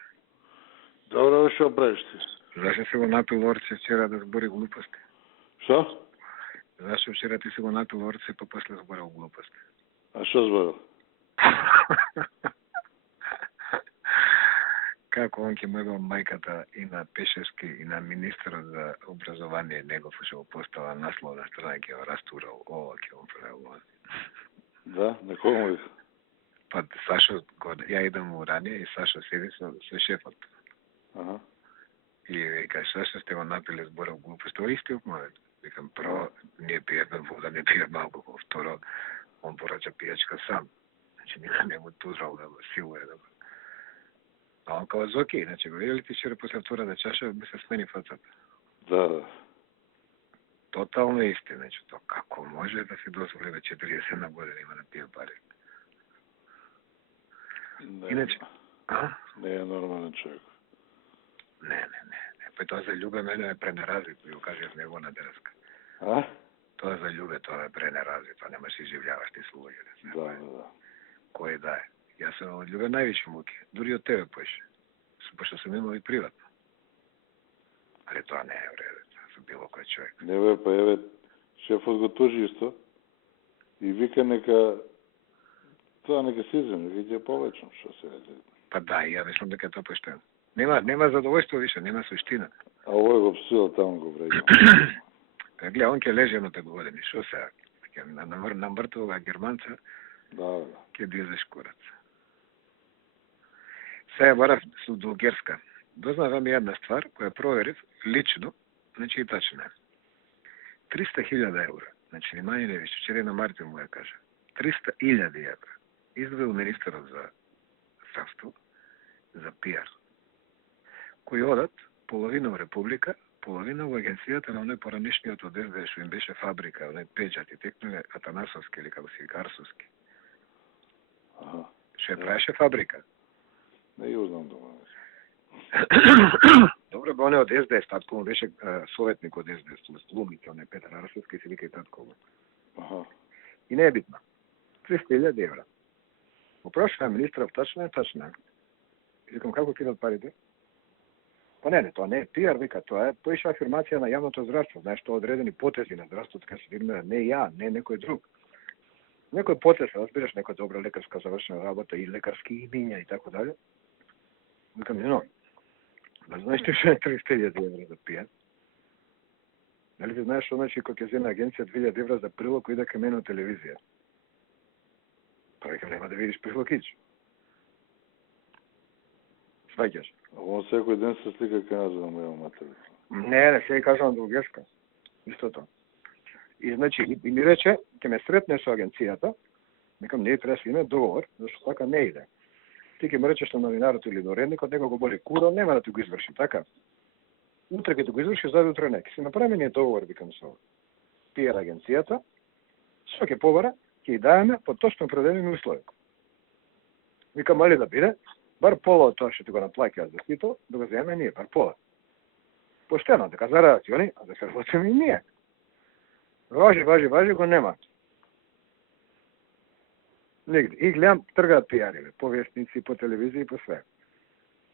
Добро, што правиш ти? Зашто се го напил орце вчера да збори глупости? Што? Зашто вчера ти се го напил орце па после зборил глупости? А што зборил? Како он ќе му ебал мајката и на Пешевски и на министерот за образование негов што го постава насловна страна ќе го растурал, ова ќе го правил. Да, на кого му вика? Па Сашо, ја идам у ранија и Сашо седи со шефот. Ага. И вика, што сте го напили зборил глупост? Тоа исти момент. Викам, прво, не пиеме вода, не пиеме алкохол. Второ, он порача пијачка сам. Значи, никога не му тузрал да го силуе. Да го... А он као зоки, значи, го видели ти вчера после втората чаша, ми се смени фацата. Да. Тотално исти, значи, то како може да се дозволи да 40 на година има да пие пари? Иначе, не е нормален човек. Не. Па тоа за љубе мене е пренеразвито, ја кажеш него на деска. А? Тоа за љубе, тоа е пренеразвито, немаш да изживljavaš ти слуѓе. Да. Кој да е? Јас сум од љубе највише муки, дури од тебе поише. Пошто сум имал и приватно. Али тоа не е вредно, за било кој човек. Не бе, па еве, шефот го тужи исто и вика нека тоа нека се изем, нека ќе повечам, што се реди. Па да, ја мислам дека тоа поштено. Нема задоволство више, нема суштина. А овој го псува таму го вреди. Гледа, он ќе леже на 5 години, шо сега? На мртвога германца, да. Ќе дизеш курац. Сега барав со Дугерска. Дознавам една ствар, која проверив лично, значи и тачна. 300.000 евра, значи ни мање не више, вчера на Мартин му ја кажа. 300.000 евра. Издвоил министерот за здравство, за пиар. Кои одат половина во Република, половина во агенцијата на оној поранишниот од СДС, што им беше фабрика, оној пеџат и текнуле Атанасовски или како си Карсовски. Што правеше фабрика? Не ја узнам дома. Добро, бе, оној од СДС, татко му беше советник од СДС, Лумите, оној Петар Арсовски и си вика и татко му. И не е битно. 300.000 евра. Опрошава министров тачна е тачна. И викам, како кидат парите? Па не, тоа не е пиар, вика, тоа е поиша афирмација на јавното здравство. Знаеш, тоа одредени потези на здравството, така се видиме, не ја, не некој друг. Некој потез, разбираш, некој добра лекарска завршена работа и лекарски имиња и така дале. Викам, но, знаеш ти што е 300.000 евра за пиар? Нали ти знаеш, значи, кој ќе земе агенција 2.000 евра за прилог кој да ке мене телевизија? Па викам, нема да видиш прилогич. Сваќаш? Он секој ден се слика кај нас за да му ја матери. Не, сега кажам Дугерска. Истото. И значи, и ми рече, ќе ме сретне со агенцијата, викам, не треба да има договор, зашто така не иде. Ти ќе ме речеш на новинарот или на уредникот, него го боли куро, нема да ти го изврши, така? Утре ќе ти го изврши, зави утре не. Ќе си направиме ние договор, викам со пиар агенцијата, што ќе побара, ќе ја даваме по точно определени услови. Викам, али да биде, бар пола од тоа што ти го наплаќаат за сито, да го земе ние, бар пола. Поштено, дека зарадат и они, а да се работиме и ние. Важи, го нема. Нигде. И гледам, тргаат пијари, по вестници, по телевизија и по све.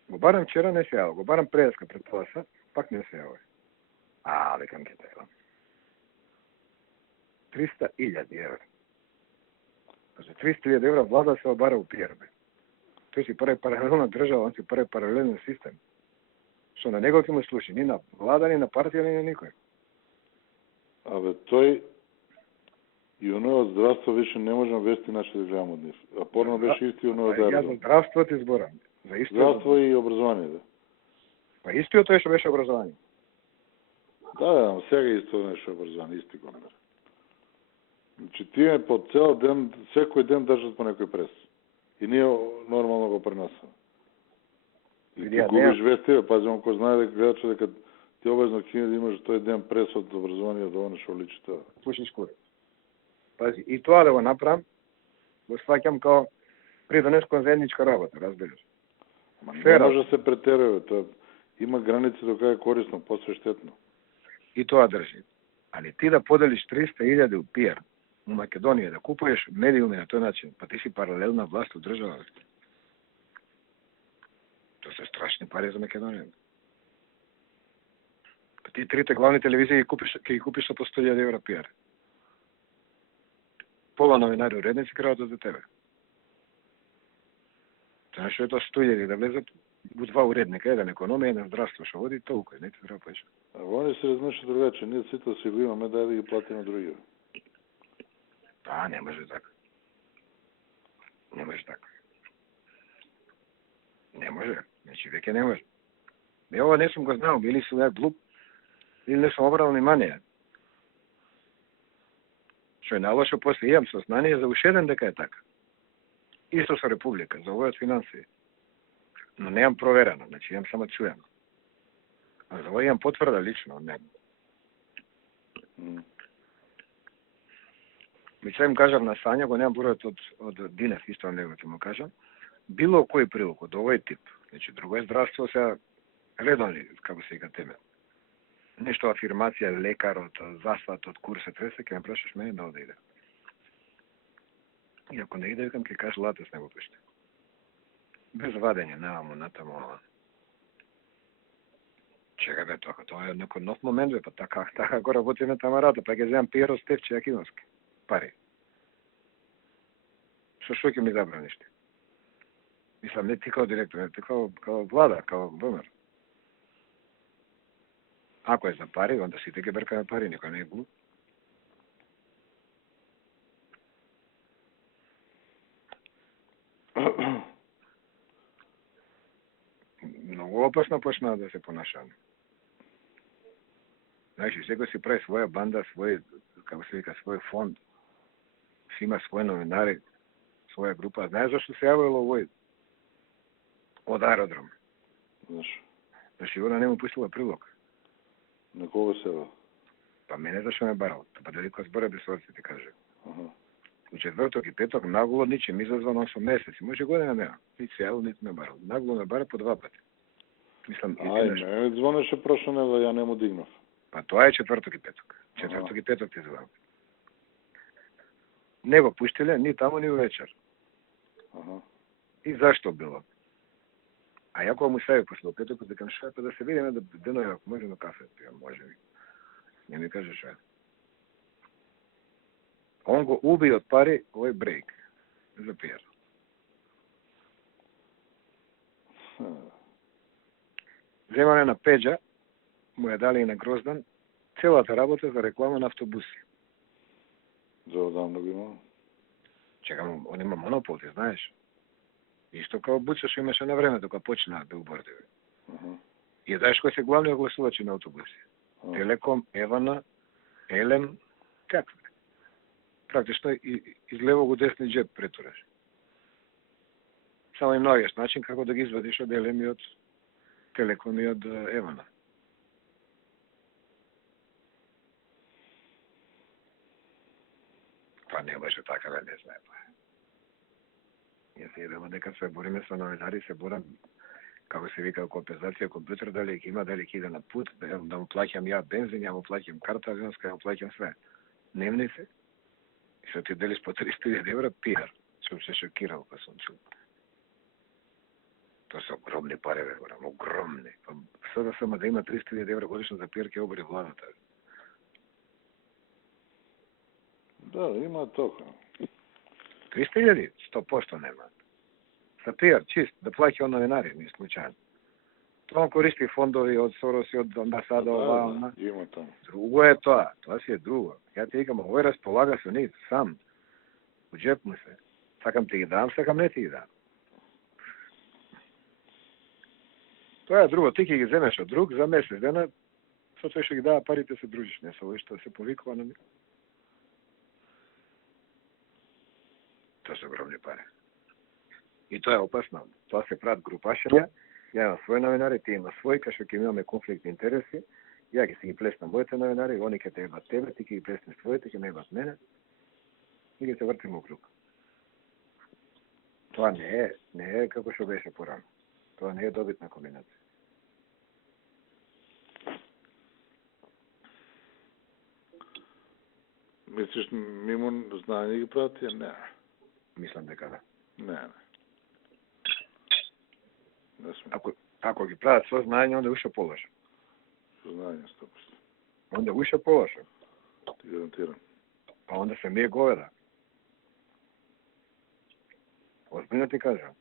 Го барам вчера, не се јава. Го барам преска пред пола сат, пак не се јава. Викам ке треба. 300.000 евра. За 300.000 евра влада се обара у пијарбе. Тој си прави паралелна држава, он си прави паралелен систем. Што на него ќе му слуши, ни на влада, ни на партија, ни на никој. Тој и оној од здравство више не можам вести нашите да гледам од нив. А порно беше исти оној од Јас за здравство ти зборам. За здравство и образование, да. Па истиот тој што беше образование. Да, сега исто нешто образование, исти го намер. Значи тие по цел ден, секој ден држат по некој прес. И ние нормално го пренасаме. И ти губиш вести, пази, он кој знае дека гледача дека ти обезно кине да имаш тој ден прес од образование до оно што личи тоа. Слушай скоро. Пази, и тоа да го направам, го сваќам као придонескон заедничка работа, разбираш. Не може да се претерува, тоа има граници до кај е корисно, после штетно. И тоа држи. Али ти да поделиш 300.000 у пиар у Македонија, да купуваш медиуми на тој начин, па ти си паралелна власт у држава. Тоа се страшни пари за Македонија. Па ти трите главни телевизии ќе ги купиш по 100.000 евра пиар. Пола новинари уредници креатот за тебе. Тоа што е тоа 100.000 да влезат у два уредника, еден економија, еден здравство што води, толку не ти треба повеќе. А вони се размишлуваат другаче, ние сите си го имаме, дај да ги платиме другиве. Не може така. Не може така. Не може, значи веќе не може. Ова не сум го знал, или сум ја глуп, или не сум обрал внимание. Што е најлошо, после имам сознание за уште еден дека е така. Исто со Република, за овој од финансии. Но немам проверено, значи имам само чуено. А за овој имам потврда лично од него. Ми се им кажав на Сања, го немам бројот од Динев, исто него ќе му кажам. Било кој прилог од овој тип, значи друго е здравство, сега редовни, како се вика теме. Нешто афирмација, лекарот, засватот, курсот, се ќе ме прашаш мене да иде. И ако не иде, викам, ќе кажеш латес не го пиште. Без вадење, немамо натаму. Чека бе тоа е некој нов момент, бе, па така го работиме тамарата, па ќе земам Пиеро Стефче Јакиновски. Пари. Што ќе ми забраниш ти? Мислам, не ти као директор, не ти као влада, као ВМР. Ако е за пари, онда сите ќе бркаме пари, никој не е глуп. Многу опасно почнаа да се понашаме. Значи, секој си прави своја банда, свој, како се вика, свој фонд. Си има свој новинари, своја група. Знаеш зашто се јавило овој од аеродром? Зашто Ивана не му пустила прилог. На кого се јавил? Па мене зашто ме барал. Па дали кој збора без орци ти каже. У четврток и петок нагло ничем изазвано со месеци. Може година нема. Нит се јавил, нит ме барал. Нагло ме бара по 2 пати. Мислам, не звонеше прошла недела, ја не му дигнав. Па тоа е четврток и петок. Четврток и петок ти звонам. Не го пуштиле ни таму ни вечер. И зашто било? А ја кога му стави после петокот, да кажам шо, да се видиме да денови ако може на кафе, пијам, може би. Не ми каже шо. Он го уби од пари овој брейк за пијар. Земане на Педжа му ја дали и на Гроздан целата работа за реклама на автобуси. За одамна го има? Чекам, он има монопол, ти знаеш. Исто као Буца што имаше на време докато почнаа билбордови. И знаеш кои се главни огласувачи на автобуси? Телеком, Евана, Елем, какви? Практично из левог у десни джеб претураш. Само им наоѓаш начин како да ги извадиш од Елем и од Телеком и од Евана. Па не може така да не знае. Ние се едемо дека се бориме со новинари, се борам, како се вика, компензација компјутер, дали ќе има, дали ќе иде на пут, да му плаќам ја бензин, ја му плаќам карта авионска, ја му плаќам све. Дневници. И се ти делиш по 300.000 евра, пиар. Сум се шокирал па сум чул. Тоа се огромни пари, бе, горам, огромни. Сега само да има 300.000 евра годишно за пиар, ќе обори владата. Да, има тока. 300.000? 100% нема. За пиар, чист, да плаќа новинари, не случајно. Тоа користи фондови од Сорос и од амбасада, ова, има таму. Друго е тоа си е друго. Ја ти викам, овој располага со нив сам. У джеп му се. Сакам ти ги дам, сакам не ти ги дам. Тоа е друго, ти ќе ги земеш од друг за месец дена, со тој што ги дава парите се дружиш, не со овој што се повикува на ми. Тоа се огромни пари. И тоа е опасно. Тоа се прават групашања. Ја имам своји новинари, ти има своји, кај што ќе имаме конфликт интереси. Ја ќе си ги плеснам моите новинари, они ќе те ебат тебе, ти ќе ги плеснеш своите, ќе ме ебат мене. И ќе се вртиме у круг. Тоа не е како што беше порано. Тоа не е добитна комбинација. Мислиш, мимо знање ги прават тие? Не. Мислам дека да. Не. Ако ги прават со знање, онда уште полошо. Со знање, 100%. Онда уште полошо. Ти гарантирам. Па онда се мие говеда. Озбилно ти кажам.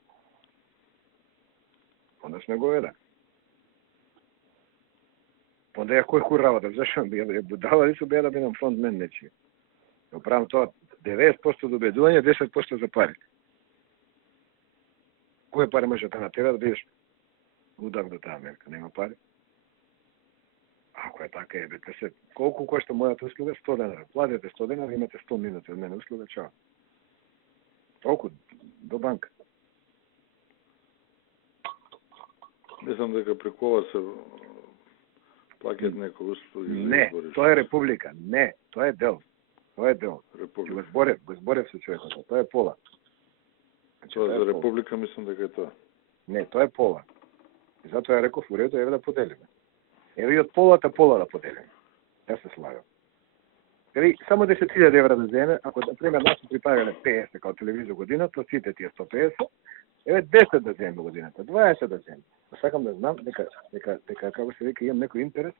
Онда сме говеда. Онда ја кој хур работа, зашто ја будала ли су беа да бидам фронтмен нечи. Ја правам тоа 90% до убедување, 10% за пари. Кој пари може да натера да бидеш удак до таа мерка? Нема пари? Ако е така, ебете се. Колку кошта мојата услуга? 100 денара. Платите 100 денара, имате 100 минути од мене услуга, чао. Толку, до банка. Мислам дека преку ова се плаќаат некои услуги. Не, тоа е република. Не, тоа е дел. Тоа е дел. Република. Го зборев со човекот. Тоа е пола. Тоа за република мислам дека е тоа. Не, тоа е пола. И затоа ја реков, у реду, еве да поделиме. Еве и од полата пола да поделиме. Јас се слагам. Еве, само 10.000 евра да земе, ако, например, нас се припаѓале 50 као телевизија годината, сите тие 150, еве 10 да земе годината, 20 да земе. Сакам да знам дека како се вика, имам некој интерес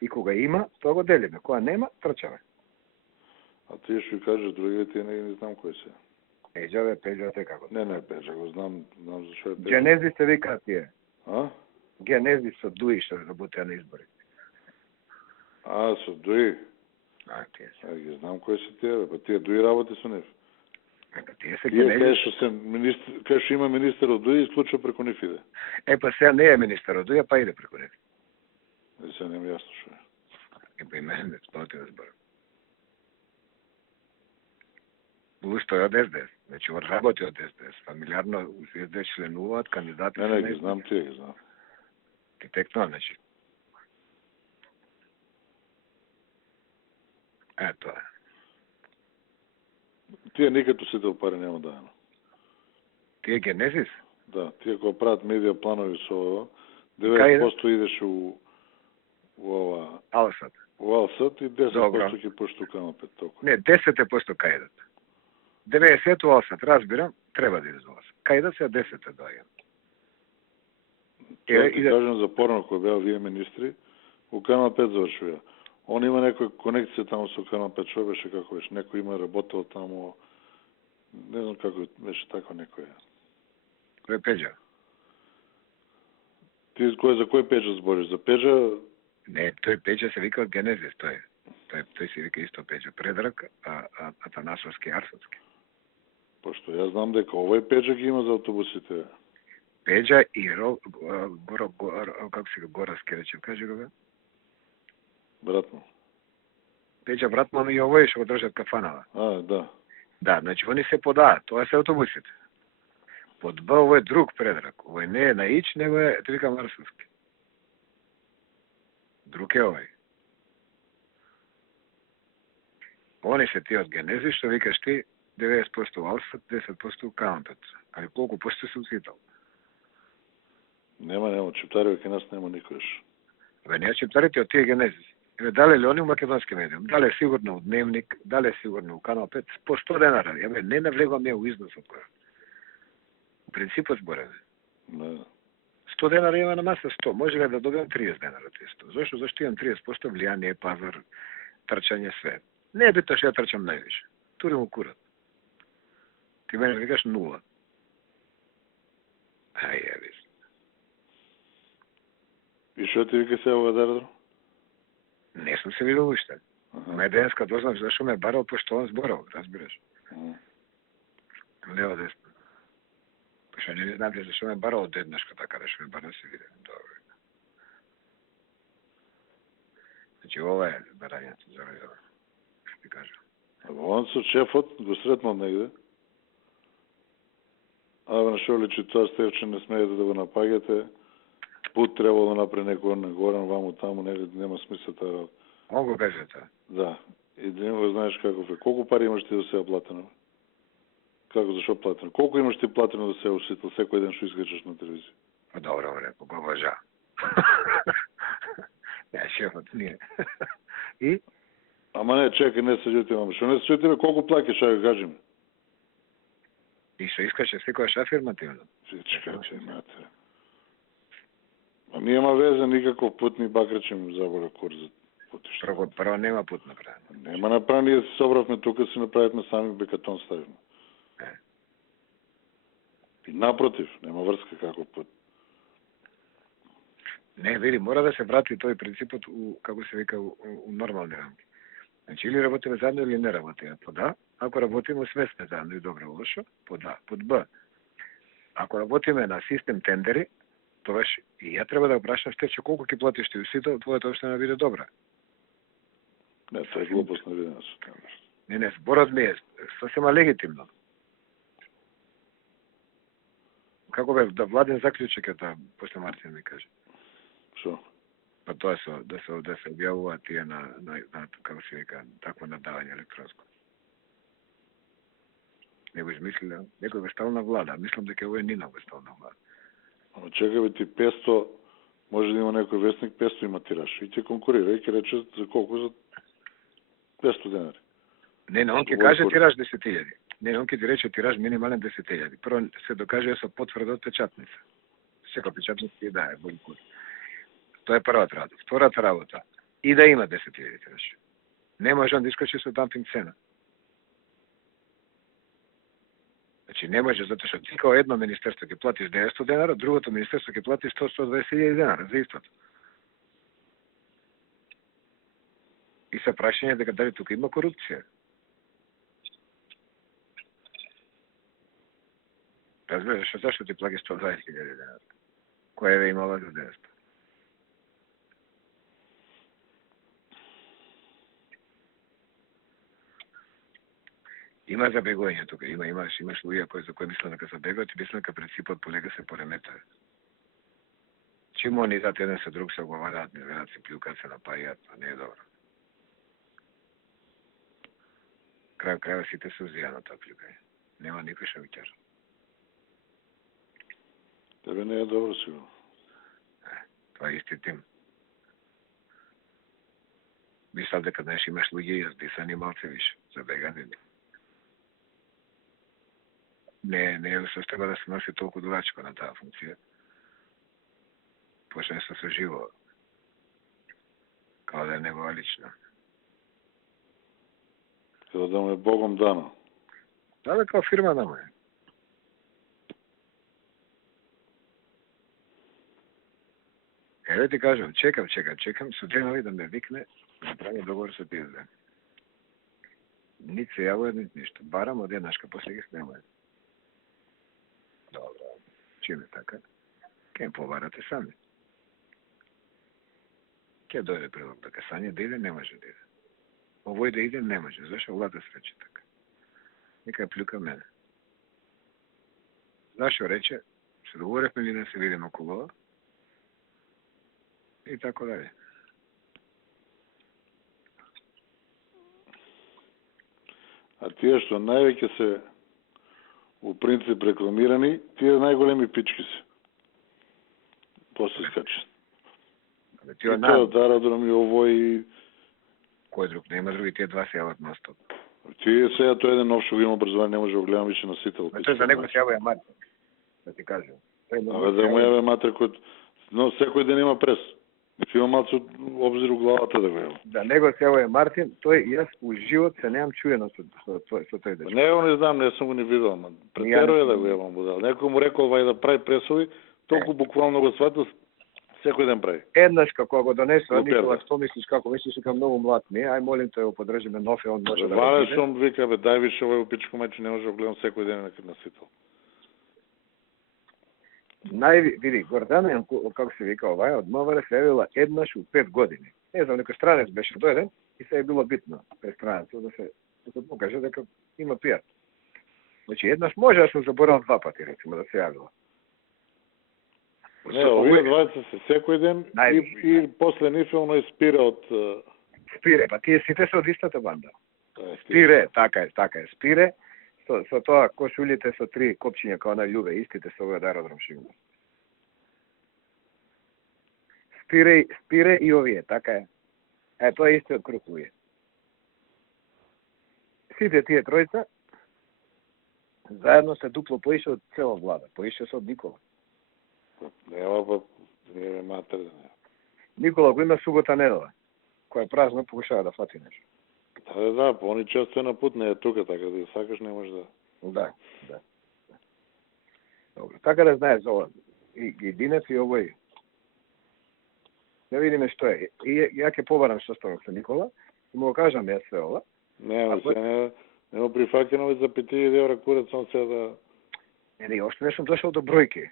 и кога има, тоа го делиме. Кога нема, трчаме. А ти што кажеш другите, не знам кои се. Пеđа те како? Не, Пеđа, го знам зашо е Пеđа. Генези се викаат тие. А? Генези со Дуи што работеа на избори. А, со Дуи? Тие се. Ги знам кои се тие, па тие Дуи работи со нив. Тие се Генези. Кај што има министер од Дуи, исклучува преку нив иде. Па сега не е министер од Дуи, па иде преку нив. Сега нема јасно што е. Па и мене, спалите да зборам. Тој од СДС. Значи, работи од СДС. Фамилиарно СДС членуваат кандидати. Не, ги знам, тие ги знам. Ти текнува, значи. Тоа. Тие никако сите пари нема дајано. Тие Генезис? Да, тие кога прават медија планови со ова, 90% идеш у ова... Алсат. У Алсат и 10% ќе поштукаме пет толку. Не, 10% кајдат. 90 Алсат, разбирам, треба да иде за Алсат. Кајда се 10 доаѓа. Тоа ти кажам за порано кој беа вие министри, у Канал 5 завршува. Он има некоја конекција таму со Канал 5, што беше како беше, некој има работел таму, не знам како беше така некој. Кој Пеđа? Ти за кој Пеđа збориш? За Пеđа? Не, тој Пеđа се вика од Генезис, тој се вика исто Пеđа Предрак, а Атанасовски Арсовски. Пошто јас знам дека овој Пеđа ги има за автобусите. Пеđа и како се Горовски речем, кажи го бе? Братно. Пеđа Братман и овој што го држат кафанава. Да. Да, значи они се подаат, тоа се автобусите. Под Б овој е друг Предрак, овој не е на Ич, него е, те викам Арсовски. Друг е овој. Они се тие од Генези, што викаш ти, 90% Алсат, 10% Кампет. Али колку поsto се уситал? Нема, чептари кај нас нема никош. Бе, не чептарите од тие генезиси. Дали ли они у македонски медиум? Дали е сигурно у Дневник, дали е сигурно у Канал 5, по 100 денара. Јабе, не навлегувам ја у износот која. У принципот збореме. Не. 100 денара има на маса 100, може ли да добијам 30 денара од 100? Зошто? Зашто имам 30% влијание, пазар, трчање, све. Не е битно што ја трчам највише. Тури му курат. Ти мене викаш 0. Ај, јавис. И што ти вика се ова Дардро? Не сум се видел уште. Ме денеска дознав зашто ме барал, пошто он зборал, разбираш? Лево десно. Пошто не знам зашто ме барал од еднашка, така да што ме барал се виде. Добре. Значи, ова е барањето за район. Што ти кажа? Он со шефот го сретнал негде. На шо личи тоа Стевче, не смеете да го напаѓате. Пут требало да направи некој на горан, ваму, таму, негде, нема смисла таа работа. Он го каже тоа? Да. И да го знаеш каков е. Колку пари имаш ти да се платено? Како, зашо платено? Колку имаш ти платено да се усител секој ден што искачаш на телевизија? Добро, репо, го важа. Не, шефот, ние. И? Ама не, чекај, не се љути, мама. Што не се љути, колку плакаш, ја кажи ми? И што искаше секојаш афирмативно? Чекај, мате. А нема везе никаков пут, ни бакрачем заболя курс за путишта. Прво нема пут направено. Нема направено, ние се собравме тука, си направивме сами бекатон ставивме. И напротив, нема врска каков пут. Не, види, мора да се врати тој принципот у, како се вика, у нормални рамки. Значи, или работиме заедно, или не работиме. Под А, ако работиме свесне заедно и добро лошо, под А. Под Б, ако работиме на систем тендери, тогаш и ја треба да прашам Стече колку ќе платиш ти усител, твојата општина биде добра. Не, тоа е глупост на видење со тоа. Не, зборот ми е сосема легитимно. Како бе, да Владен заклучок е тоа, после Мартин ми каже. Шо? Па тоа со да се објавуваат тие на како се вика, такво надавање електронско. Не го измислиле, некој го стал на влада, мислам дека овој Нина го стал на влада. Ама чекай бе, ти 500, може да има некој вестник, 500 има тираж. И ќе конкурира и ќе рече за колку? За 500 денари. Не, он ќе каже тираж 10.000. Не, он ќе ти рече тираж минимален 10.000. Прво се докаже со потврда од печатница. Секој печатница ќе дае бој кур. Тоа е првата работа. Втората работа, и да има 10.000 тираж. Не може он да искочи со дампинг цена. Значи не може, затоа што ти као едно министерство ќе платиш 900 денара, другото министерство ќе плати 100-120.000 денара за истото. И се прашање дека дали тука има корупција. Разбираш, зашто ти плати 120.000 денара? Која е имала за 900? Има забегување тука, имаш луѓе за кои мислам дека забегуваат и мислам дека принципот полека се пореметува. Чим они зад еден со друг се оговараат, не ведат се плюкат, се напајаат, а не е добро. Крај сите се узија на тоа плюкање. Нема никој што ги кажа. Тебе не е добро сигурно. Тоа е исти тим. Мислам дека днес имаш луѓе издисани малце више, забегани. Не е состојба да се носи толку дувачко на таа функција. Пошто нешто се живо. Као да е негова лична. Као да му е Богом дано. Да, бе, као фирма да му е. Еве ти кажам, чекам, со денови да ме викне, да прави договор со пизде. Нит се јавува, нит ништо. Барам од еднашка, после ги снемаја. Добро, чим е така? Ке побарате сами. Ке дојде прилог да касање да иде, не може да иде. Овој да иде, не може. Зашо влада срече така? Нека плюка мене. Зашо рече, се договоревме ли да се видим около и така дале. А тие што највеќе се у принцип рекламирани, тие најголеми пички се. После скачат. И тоа од аеродром и овој... Кој друг? Нема други, тие два се јават на стоп. Тие сега тој еден нов што има образование, не може да го гледам више на сите. Тој за него се јавува матер, да ти кажем. Абе да му јаве матер кој... Но секој ден има прес. Има малцу обзир у главата да го јава. Да, него се јавува Мартин, тој јас у живот се немам чуено со тој дечко. Не, не знам, не сум го ни видел, ама претерува да го јавам будал. Некој му рекол вај да прави пресови, толку буквално го сватил, секој ден прави. Еднаш како го донесува, Никола, што мислиш, како мислиш, дека многу млад не, ај молим те го подржиме нов и он може да го биде. Сум вика, бе, дај више овој пичко мајче, не може да гледам секој ден на сител. Види, Гордана, како се вика овај, од МВР се јавила еднаш у 5 години. Не знам, некој странец беше дојден и се е било битно пред странецот да се покаже дека има пијат. Значи, еднаш може да се заборал 2 пати, речимо, да се јавила. Не, овие двајца се секој ден и после нив оној Спире од... Спире, па тие сите се од истата банда. Спире, така е, Спире, со тоа кошулите со 3 копчиња као на Љубе, истите со овој аеродром шигно. Спире и овие, така е. Тоа е истиот круг овие. Сите тие тројца заедно се дупло поише од цела влада, поише се од Никола. Нема па, не матер да не. Никола го има субота недела, која празно покушава да фати нешто. Да, по они често е на пут, не е тука, така да сакаш не може да... Да. Добро, така да знаеш за ова. И Динев и овој. Да видиме што е. И ја ќе побарам што станок со Никола, и му го кажам јас се ова. Не му прифакено за 5000 евра курец, он се да... Не, още не сум дошол до бројки.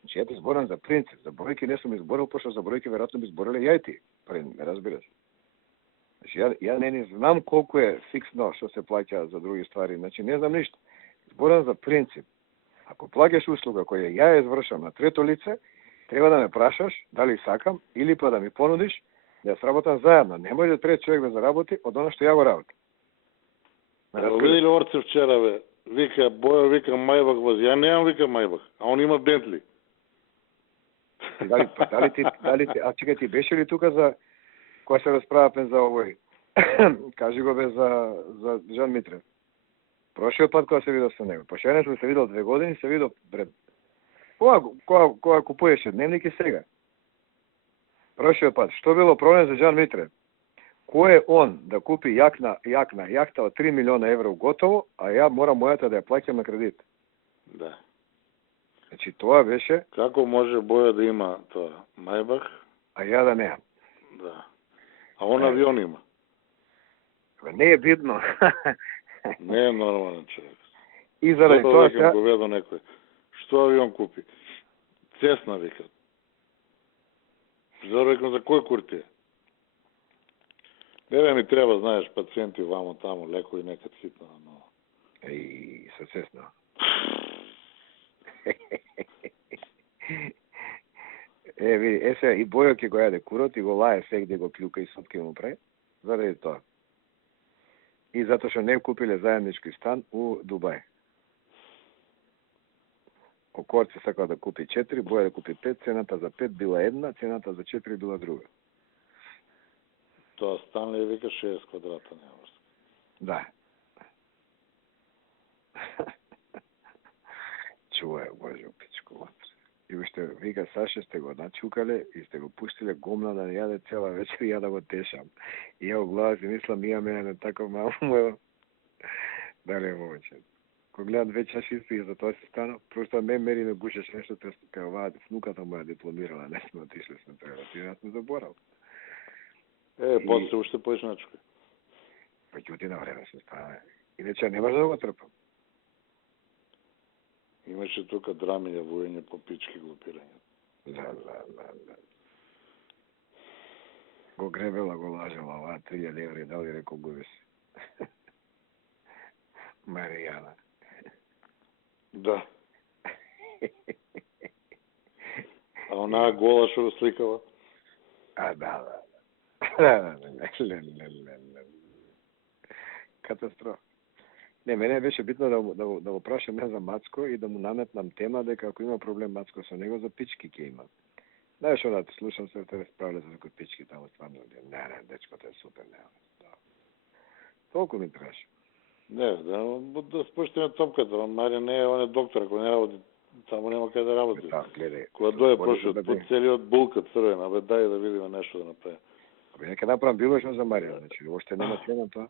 Значи, ја ти зборам за принцип, за бројки не сум изборил, пошто за бројки веројатно би збориле ја и ти. Ме разбираш? Значи, ја не знам колку е фиксно што се плаќа за други ствари, значи не знам ништо. Зборам за принцип. Ако плаќаш услуга која ја извршам на трето лице, треба да ме прашаш дали сакам или па да ми понудиш да ја сработам заедно. Не може трет човек да заработи од она што ја го работам. Види ли Орце вчера, бе? Вика, Бојо, вика Мајбах вози. Ја немам, вика Мајбах, а он има Бентли. Дали ти, а чекај, ти беше ли тука за кога се расправавме за овој? Кажи го бе за Жан Митрев. Прошиот пат кога се видов со него. Пошто не сме се видел 2 години, се видов пред кога купуеше дневник и сега. Прошиот пат, што било проблем за Жан Митрев? Кој е он да купи јахта од 3 милиона евра готово, а ја морам мојата да ја плаќам на кредит? Да. Значи тоа беше... Како може Боја да има тоа? Мајбах? А ја да неам. Да. А он авион има. Не е видно. Не е нормален човек. И заради тоа сега... го ведо некој. Што авион купи? Цесна, вика. Зарекам за кој курти е? Не ми треба, знаеш, пациенти вамо тамо, лекови некад хитно, но... И со Цесна. Види, сега и Бојо ќе го јаде курот и го лае сегде го клюка и сутки му прави, заради тоа. И затоа што не купиле заеднички стан у Дубај. Окорци сакал да купи 4, Боја да купи 5, цената за 5 била една, цената за 4 била друга. Тоа стан ли вика 6 квадрата, нема. Да. Чувај, Боже, пичко матре. И уште вика Саше сте го начукале и сте го пуштиле гомна да не јаде цела вечер и ја да го тешам. И ја у глава си мислам, ја мене не тако мамо. Дали е момече. Ко гледам 2 чаши и за тоа се стана, просто ме мери ме гушеше нешто, кај оваа внуката моја дипломирала, не сме отишле сме треба, ти јас не заборал. После уште поиш начукај. Па ќе на време се стане. Иначе не може да го трпам. Имаше тука драмиња, воење по пички глупирање. Да. Го гребела, го лажела, оваа 3000 еври, дали рекол губи се. Маријана. Да. А онаа гола што го сликава? А, да. Катастрофа. Не, мене беше битно да го прашам не за Мацко и да му наметнам тема дека ако има проблем Мацко со него, за пички ќе има. Знаеш, да те слушам се те разправлja за некои пички таму стварно. Не, дечкото е супер, не. Да. Толку ми требаше. Не, да спуштиме топката. Маријан не е, он е доктор, ако не работи, таму нема кај да работи. Да, гледај. Кога дое прошо по целиот булка црвен, абе дај да видиме нешто да направи. Абе нека направам било што за Маријан, значи уште нема цена тоа.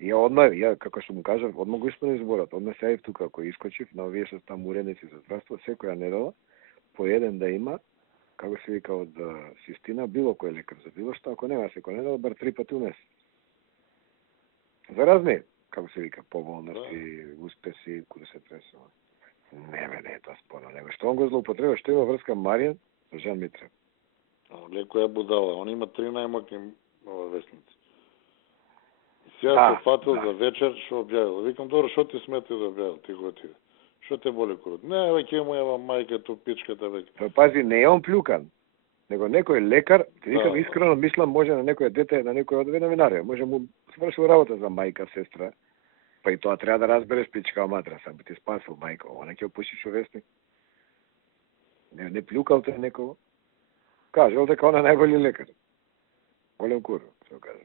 И ја како што му кажав, одма го исполнив зборот, одма се јавив тука, ако искочив на овие што таму уредници за здравство, секоја недела по еден да има, како се вика од Систина, било кој лекар за било што, ако нема секоја недела, бар 3 пати у месец. За разни, како се вика, поболности, успеси, куде се тресува. Не е тоа спорно, него што он го злоупотреба, што има врска Маријан со Жан Митрев. Леко е будала, он има 3 најмокни вестници. Сега се фатил за вечер, што објавил. Викам, добро, што ти смети да објавил, ти го отиде. Што те боли корот? Не, веќе му ева мајката, пичката веќе. Пази, не е он плюкан, него некој лекар, ти викам искрено мислам, може на некој дете, на некој од новинарија, може му свршил работа за мајка, сестра, па и тоа треба да разбереш пичка матра, сам би ти спасил мајка, она ќе опушиш у вестник. Не плюкал те некого. Кажал дека он е најголи лекар. Голем кур, што кажа.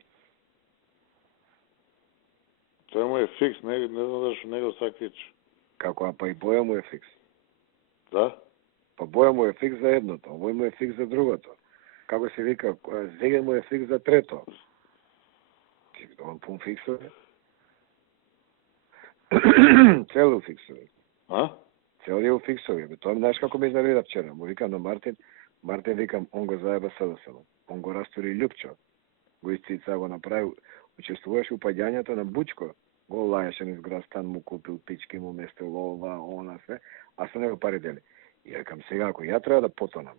Тоа му е фикс, не знам зашто него саквич. Како, па и боја му е фикс. Да? Па боја му е фикс за едното, овој му е фикс за другото. Како се вика, зеген му е фикс за трето. Он пун фиксове. Цел у фиксове. А? Цел е у фиксове. Тоа знаеш како ме изнервира вчера. Му викам на Мартин викам, он го заеба СДС. Он го растори Љупчо. Го изцица, го направи, учествуваше у паѓањето на Бучко. Го лајаше низ Грастан, му купил пички, му местил ова, она, све, а со него пари дели. И рекам, сега, ако ја треба да потонам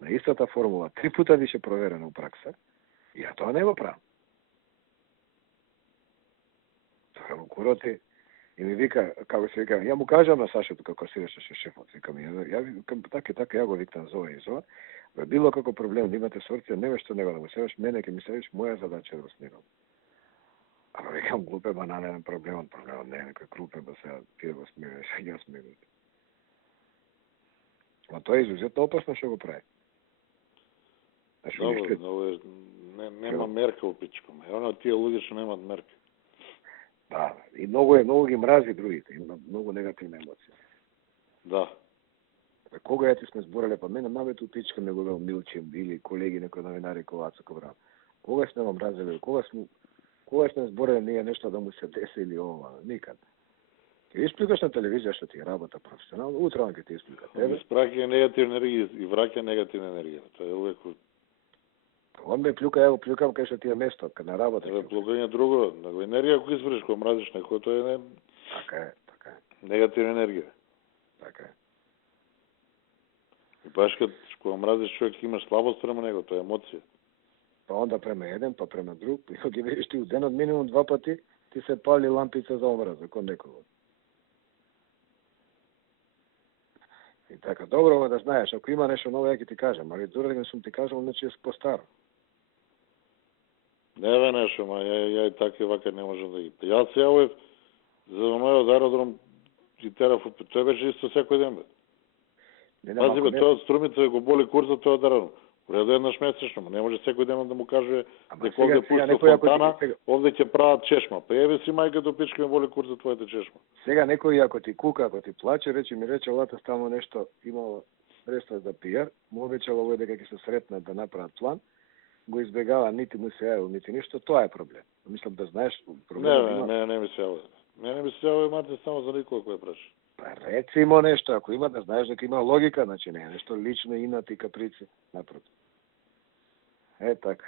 на истата формула, 3 пута више проверена у пракса, ја тоа не го правам. Тоа го куроти и ми вика, како се вика, ја му кажам на Сашето како сиреше со шефот, викам, ја викам, така, ја го викам зова и зова, било како проблем, да имате сорција, немаш што него да го севаш, мене ќе ми севиш, моја задача да го снирам. Ама викам, глупе бананен проблемот не е некој крупе, ба сега ти да го смириш, а ја смириш. Ма тоа е изузетно опасно што го прави. Добро, нема мерка у пичком. Оно тие луѓе што немат мерка. Да, и многу ги мрази другите, има многу негативни емоции. Да. Кога ја ти сме збореле, па мене мабето пичка ме го вел Милчин или колеги некои новинари Коваца Кобран. Кога сме вам мразели, кога сме збореле ние нешто да му се деси или ова, никад. Ќе испликаш на телевизија што ти работа професионално, утре ќе ти исплика тебе. Испраќа негативна енергија и враќа негативна енергија. Тоа е увек. Он ме плюка, ја го плюкам кај што ти е место, кај на работа. Тоа е плюкање друго, него енергија кој извршиш кога мразиш некој, тоа е така е. Негативна енергија. Така е. И баш кога мразиш човек имаш слабост према него, тоа е емоција. Па онда према еден, па према друг, и ги видиш ти у денот минимум 2 пати ти се пали лампица за омраза кон некого. И така, добро да знаеш, ако има нешто ново, ја ќе ти кажам, али дури да сум ти кажал, значи е по-старо. Не бе нешто, ма ја и така и вака не можам да ги. Јас се јавив за мојот аеродром и терав, тој беше исто секој ден, бе. Пази бе, тоа Струмица го боли курса, тоа дарано. Уреду еднаш месечно, не може секој ден да му каже дека овде пуста фонтана, овде ќе прават чешма. Па еве си мајка до пичка ми боли кур за твоите чешма. Сега некој ако ти кука, ако ти плаче, ми рече лата стално нешто, имало средства за пиар, му обечала овој дека ќе се сретнат да направат план, го избегава, нити му се јавил, нити ништо, тоа е проблем. Мислам да знаеш проблем. Не ми се јавил. Не ми се јавил Мартин само за никој кој праши. Па рецимо нешто, ако има да знаеш дека има логика, значи не е нешто лично инат и каприци, напротив. Така.